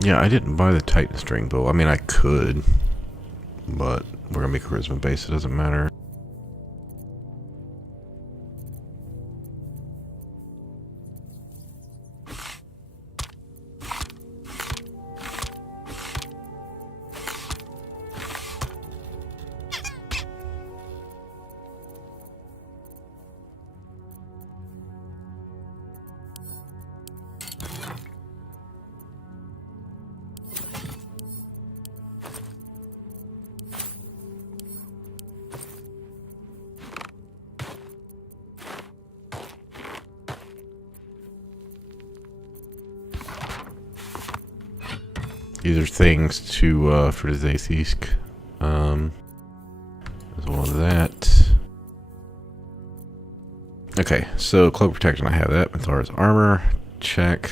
Yeah, I didn't buy the Titan string bow. I mean, I could, but we're gonna be charisma based. It doesn't matter. These are things to for the Zaithisk. As well as that. Okay, so cloak protection, I have that. Minthara's armor, check.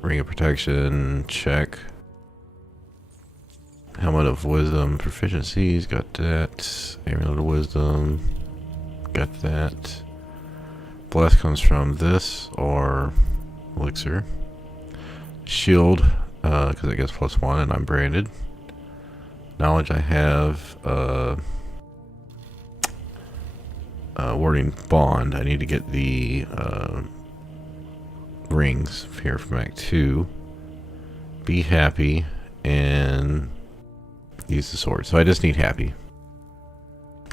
Ring of protection, check. Helmet of wisdom, proficiencies, got that. Amulet of wisdom, got that. Bless comes from this or elixir. Shield. Because it gets +1 and I'm branded. Knowledge I have warding bond. I need to get the rings here from Act 2. Be happy and use the sword. So I just need happy.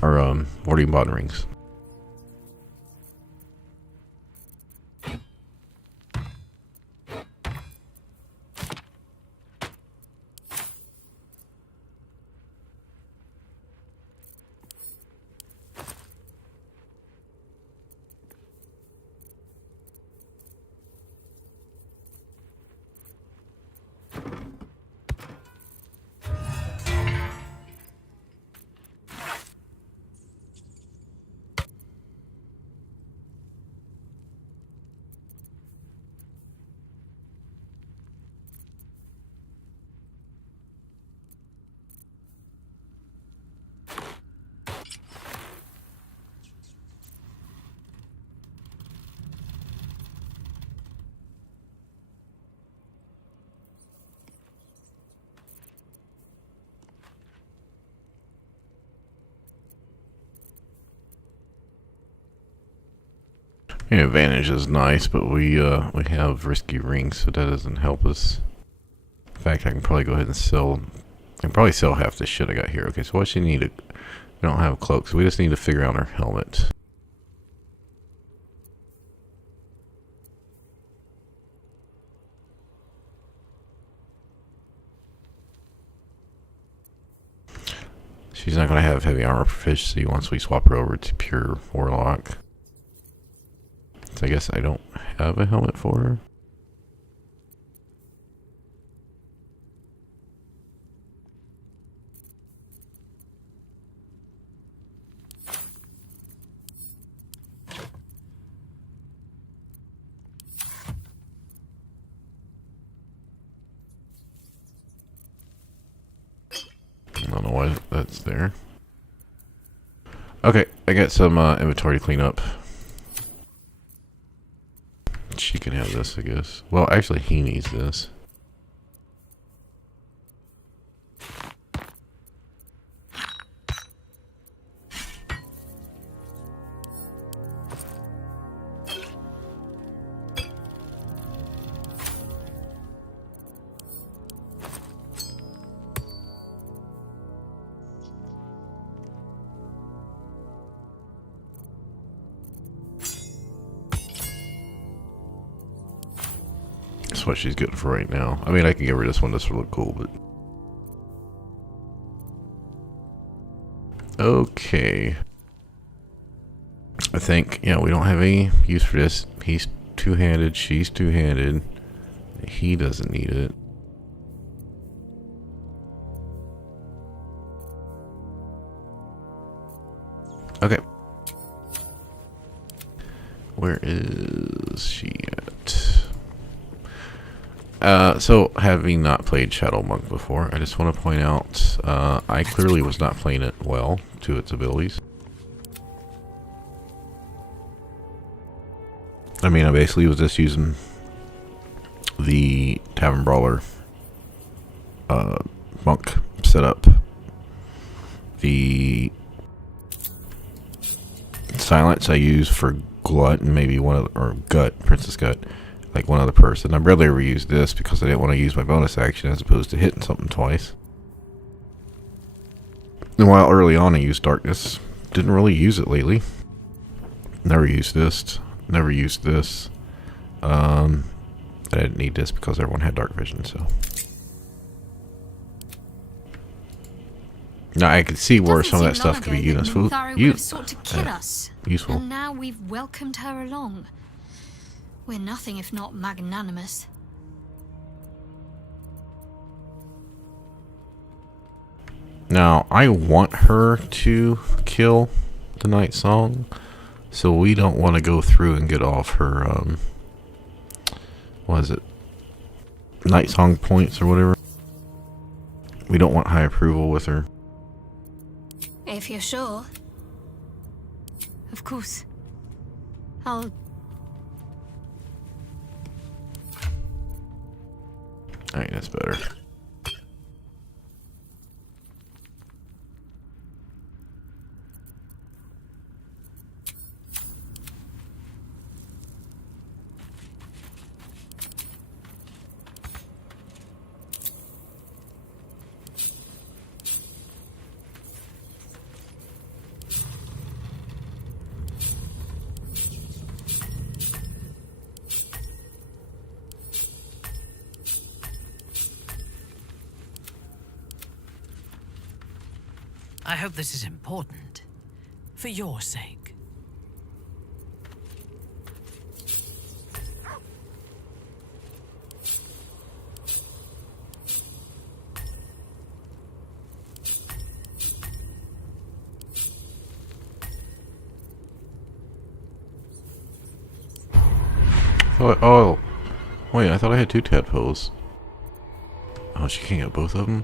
Or warding bond rings. Advantage is nice, but we have risky rings, so that doesn't help us. In fact, I can probably go ahead and sell. I can probably sell half this shit I got here. Okay, so what she need? We don't have cloaks, so we just need to figure out our helmet. She's not going to have heavy armor proficiency once we swap her over to pure warlock. So I guess I don't have a helmet for her. I don't know why that's there. Okay, I got some inventory to clean up. She can have this, I guess. Well, actually, he needs this. That's what she's good for right now. I mean, I can give her this one just to look cool, but... Okay. I think, yeah, we don't have any use for this. He's two-handed, she's two-handed. He doesn't need it. Okay. Where is she at? So, having not played Shadow Monk before, I just want to point out, I clearly was not playing it well to its abilities. I mean, I basically was just using the Tavern Brawler monk setup. The silence I use for Glut and maybe one of, or Gut, Princess Gut, like one other person. I rarely ever use this because I didn't want to use my bonus action as opposed to hitting something twice. And while early on I used Darkness, didn't really use it lately. Never used this. Never used this. I didn't need this because everyone had dark vision, so. Now I could see where some of that stuff could be useful. Sought to kill us, useful. and now we've welcomed her along. We're nothing if not magnanimous. Now I want her to kill the Night Song, so we don't want to go through and get off her what is it? Night Song points or whatever. We don't want high approval with her. If you're sure. Of course. I'll... Alright, that's better. I hope this is important. For your sake. Oh, wait, I thought I had 2 tadpoles. Oh, she can't get both of them?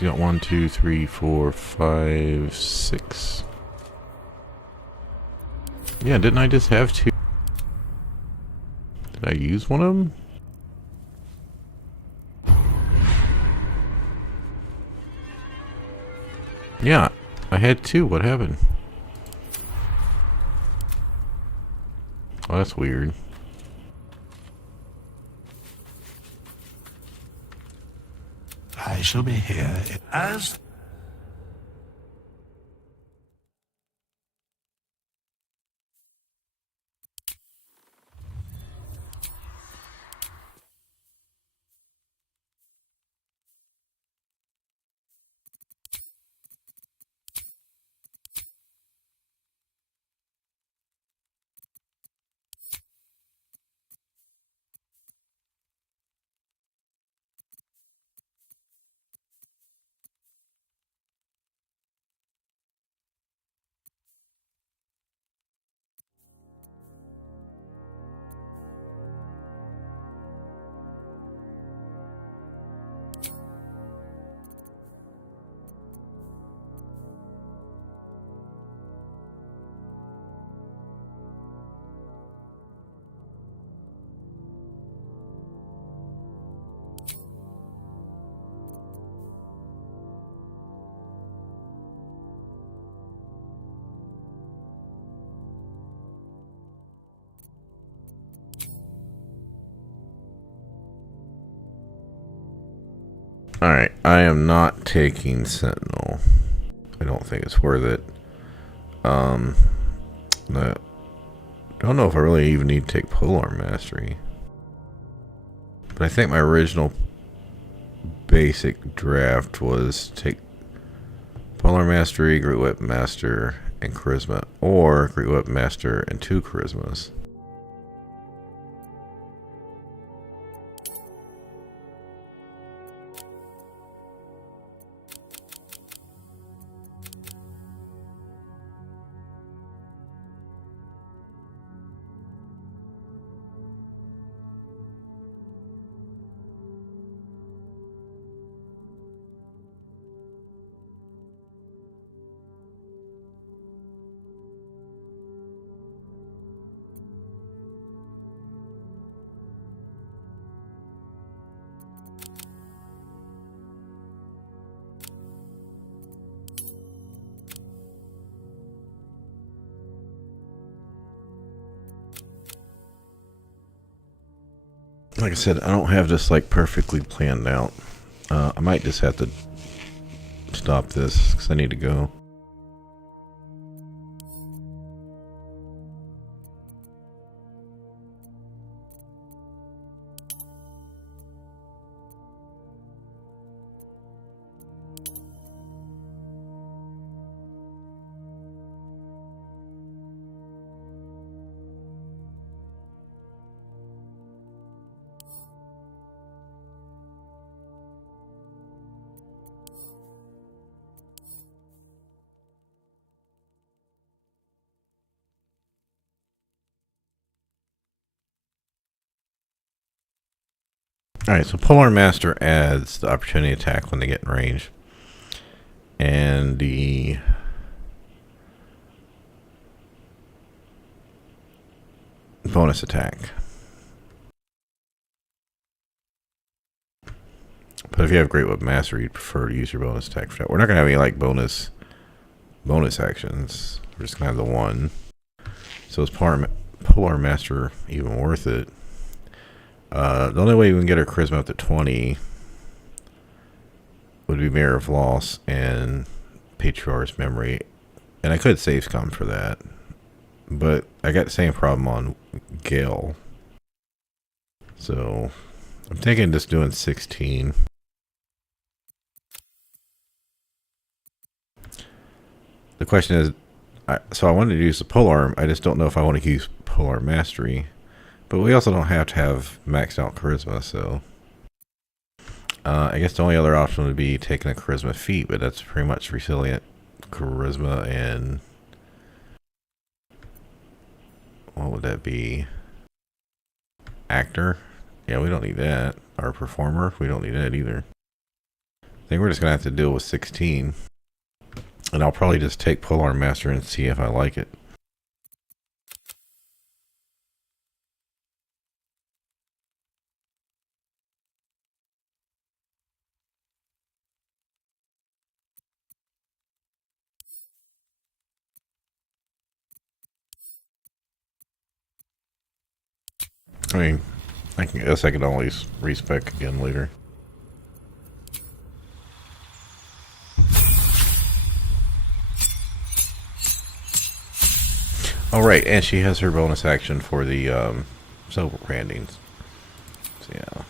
You got 1, 2, 3, 4, 5, 6. Yeah, didn't I just have 2? Did I use one of them? Yeah, I had 2. What happened? Oh, that's weird. I shall be here as... Alright, I am not taking Sentinel. I don't think it's worth it. No, don't know if I really even need to take Polearm Mastery. But I think my original basic draft was take Polearm Mastery, Great Weapon Master, and Charisma. Or Great Weapon Master and 2 Charismas. Like I said, I don't have this like perfectly planned out. I might just have to stop this because I need to go. Alright, so Polearm Master adds the opportunity attack when they get in range. And the bonus attack. But if you have Great Weapon Master, you'd prefer to use your bonus attack for that. We're not going to have any like bonus actions. We're just going to have the one. So is Polearm Master even worth it? The only way we can get our Charisma up to 20 would be Mirror of Loss and Patriarch's Memory. And I could save scum for that. But I got the same problem on Gale. So I'm thinking just doing 16. The question is, so I wanted to use the Polearm. I just don't know if I want to use Polearm Mastery. But we also don't have to have maxed out Charisma, so... I guess the only other option would be taking a Charisma feat, but that's pretty much Resilient, Charisma, and... what would that be? Actor? Yeah, we don't need that. Our Performer? We don't need that either. I think we're just going to have to deal with 16. And I'll probably just take Polearm Master and see if I like it. I mean, I guess I can always respec again later. Oh, right, and she has her bonus action for the silver brandings. So, yeah.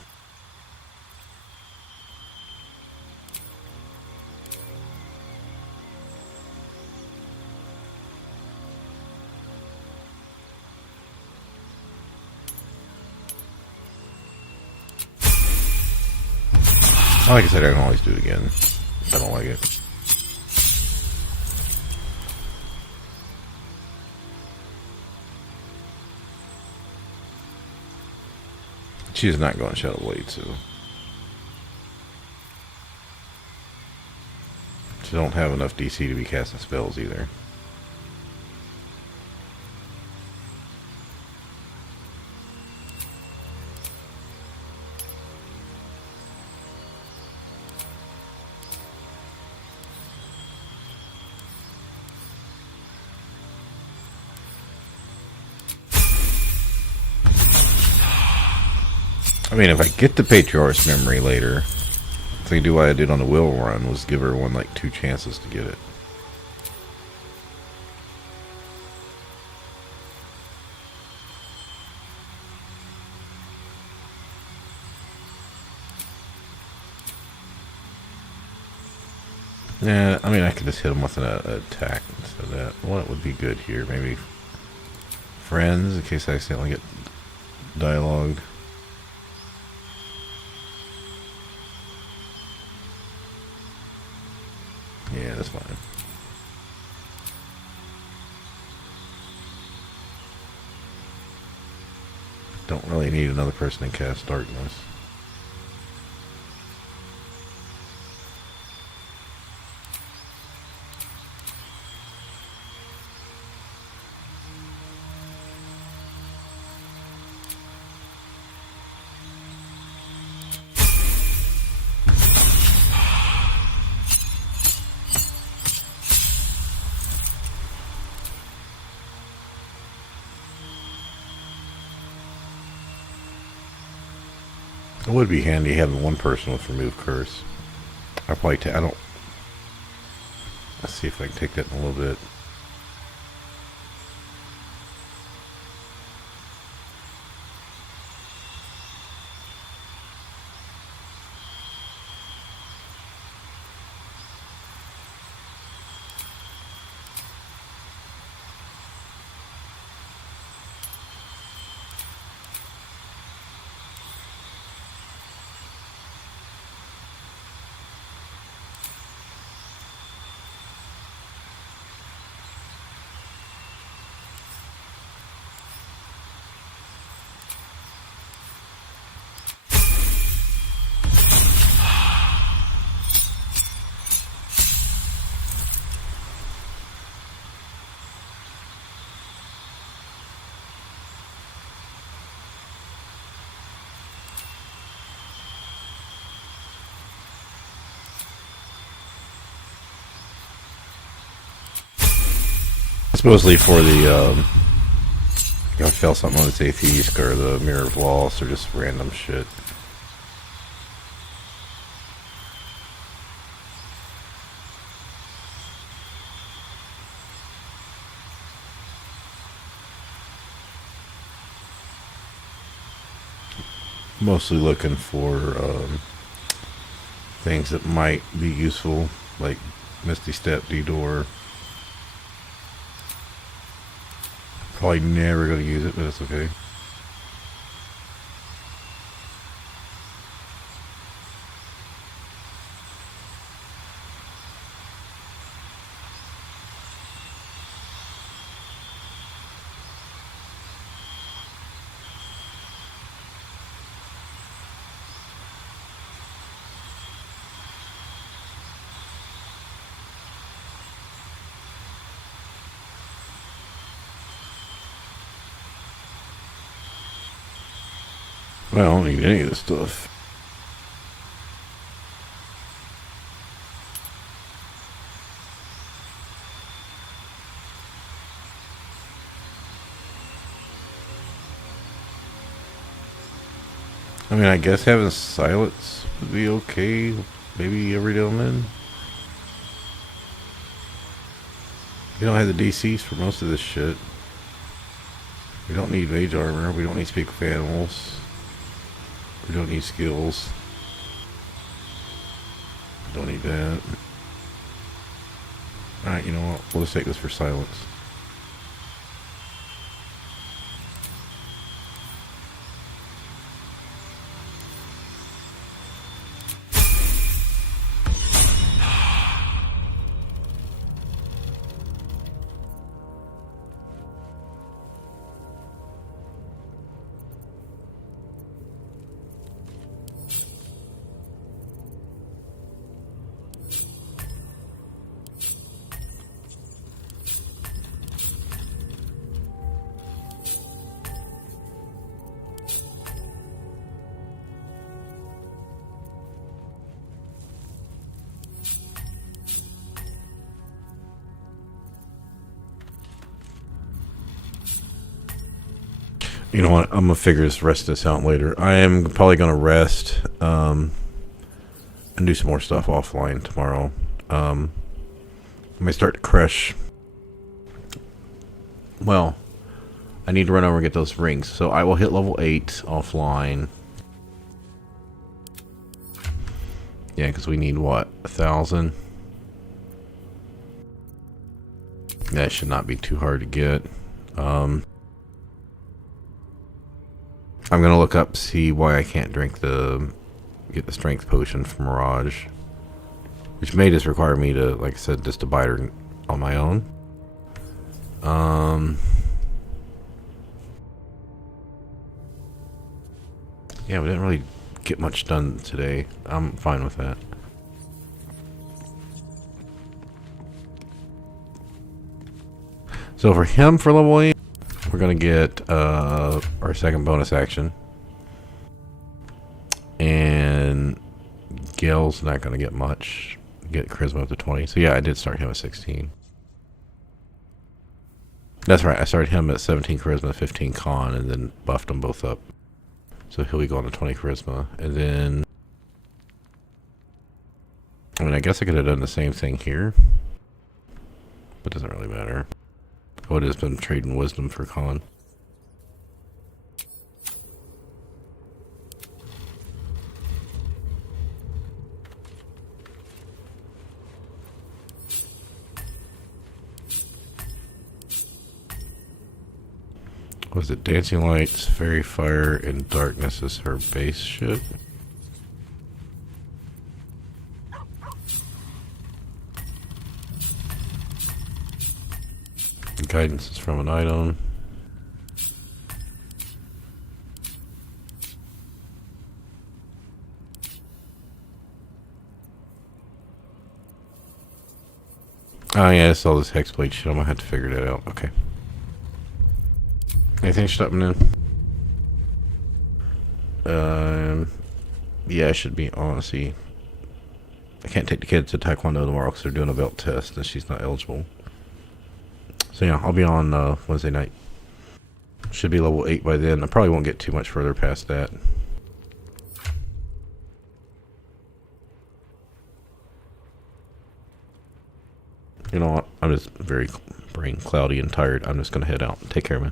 Like I said, I can always do it again if I don't like it. She's not going Shadow Blade, so she don't have enough DC to be casting spells either. I mean, if I get the Patriarch's memory later, I think do what I did on the Will run was give everyone like 2 chances to get it. Yeah, I mean, I could just hit them with an attack instead of that. What would be good here? Maybe friends, in case I accidentally get dialogued. Yeah, that's fine. Don't really need another person to cast darkness. It would be handy having one person with remove curse. I'll probably I don't. Let's see if I can take that in a little bit. Mostly for the, I fell something on the Atheist or the Mirror of Loss or just random shit. Mostly looking for things that might be useful, like Misty Step, D-Door. Probably never going to use it, but it's okay. Well, I don't need any of this stuff. I mean, I guess having silence would be okay. Maybe every now and then. We don't have the DCs for most of this shit. We don't need mage armor. We don't need speak with animals. We don't need skills. Don't need that. Alright, you know what? We'll just take this for silence. You know what? I'm gonna figure this rest of this out later. I am probably gonna rest and do some more stuff offline tomorrow. I may start to crush. Well, I need to run over and get those rings, so I will hit level 8 offline. Yeah, because we need what, 1,000. That should not be too hard to get. I'm gonna look up, see why I can't get the strength potion from Mirage, which may just require me to, like I said, just to buy her on my own. Yeah, we didn't really get much done today. I'm fine with that. So for him, for level 8, we're gonna get our second bonus action, and Gale's not gonna get much. Get charisma up to 20. So yeah, I did start him at 16. That's right. I started him at 17 charisma, 15 con, and then buffed them both up. So he'll be going to 20 charisma, and then I mean, I guess I could have done the same thing here, but it doesn't really matter. I would have just been trading wisdom for con. Was it Dancing Lights, Fairy Fire, and Darkness is her base shit? Guidance is from an item. Oh yeah, it's all this hexblade shit. I'm gonna have to figure that out. Okay. Anything stopping in? Yeah, I should be honestly. I can't take the kids to Taekwondo tomorrow because they're doing a belt test and she's not eligible. So yeah, I'll be on Wednesday night. Should be level 8 by then. I probably won't get too much further past that. You know what? I'm just very brain cloudy and tired. I'm just gonna head out. Take care, man.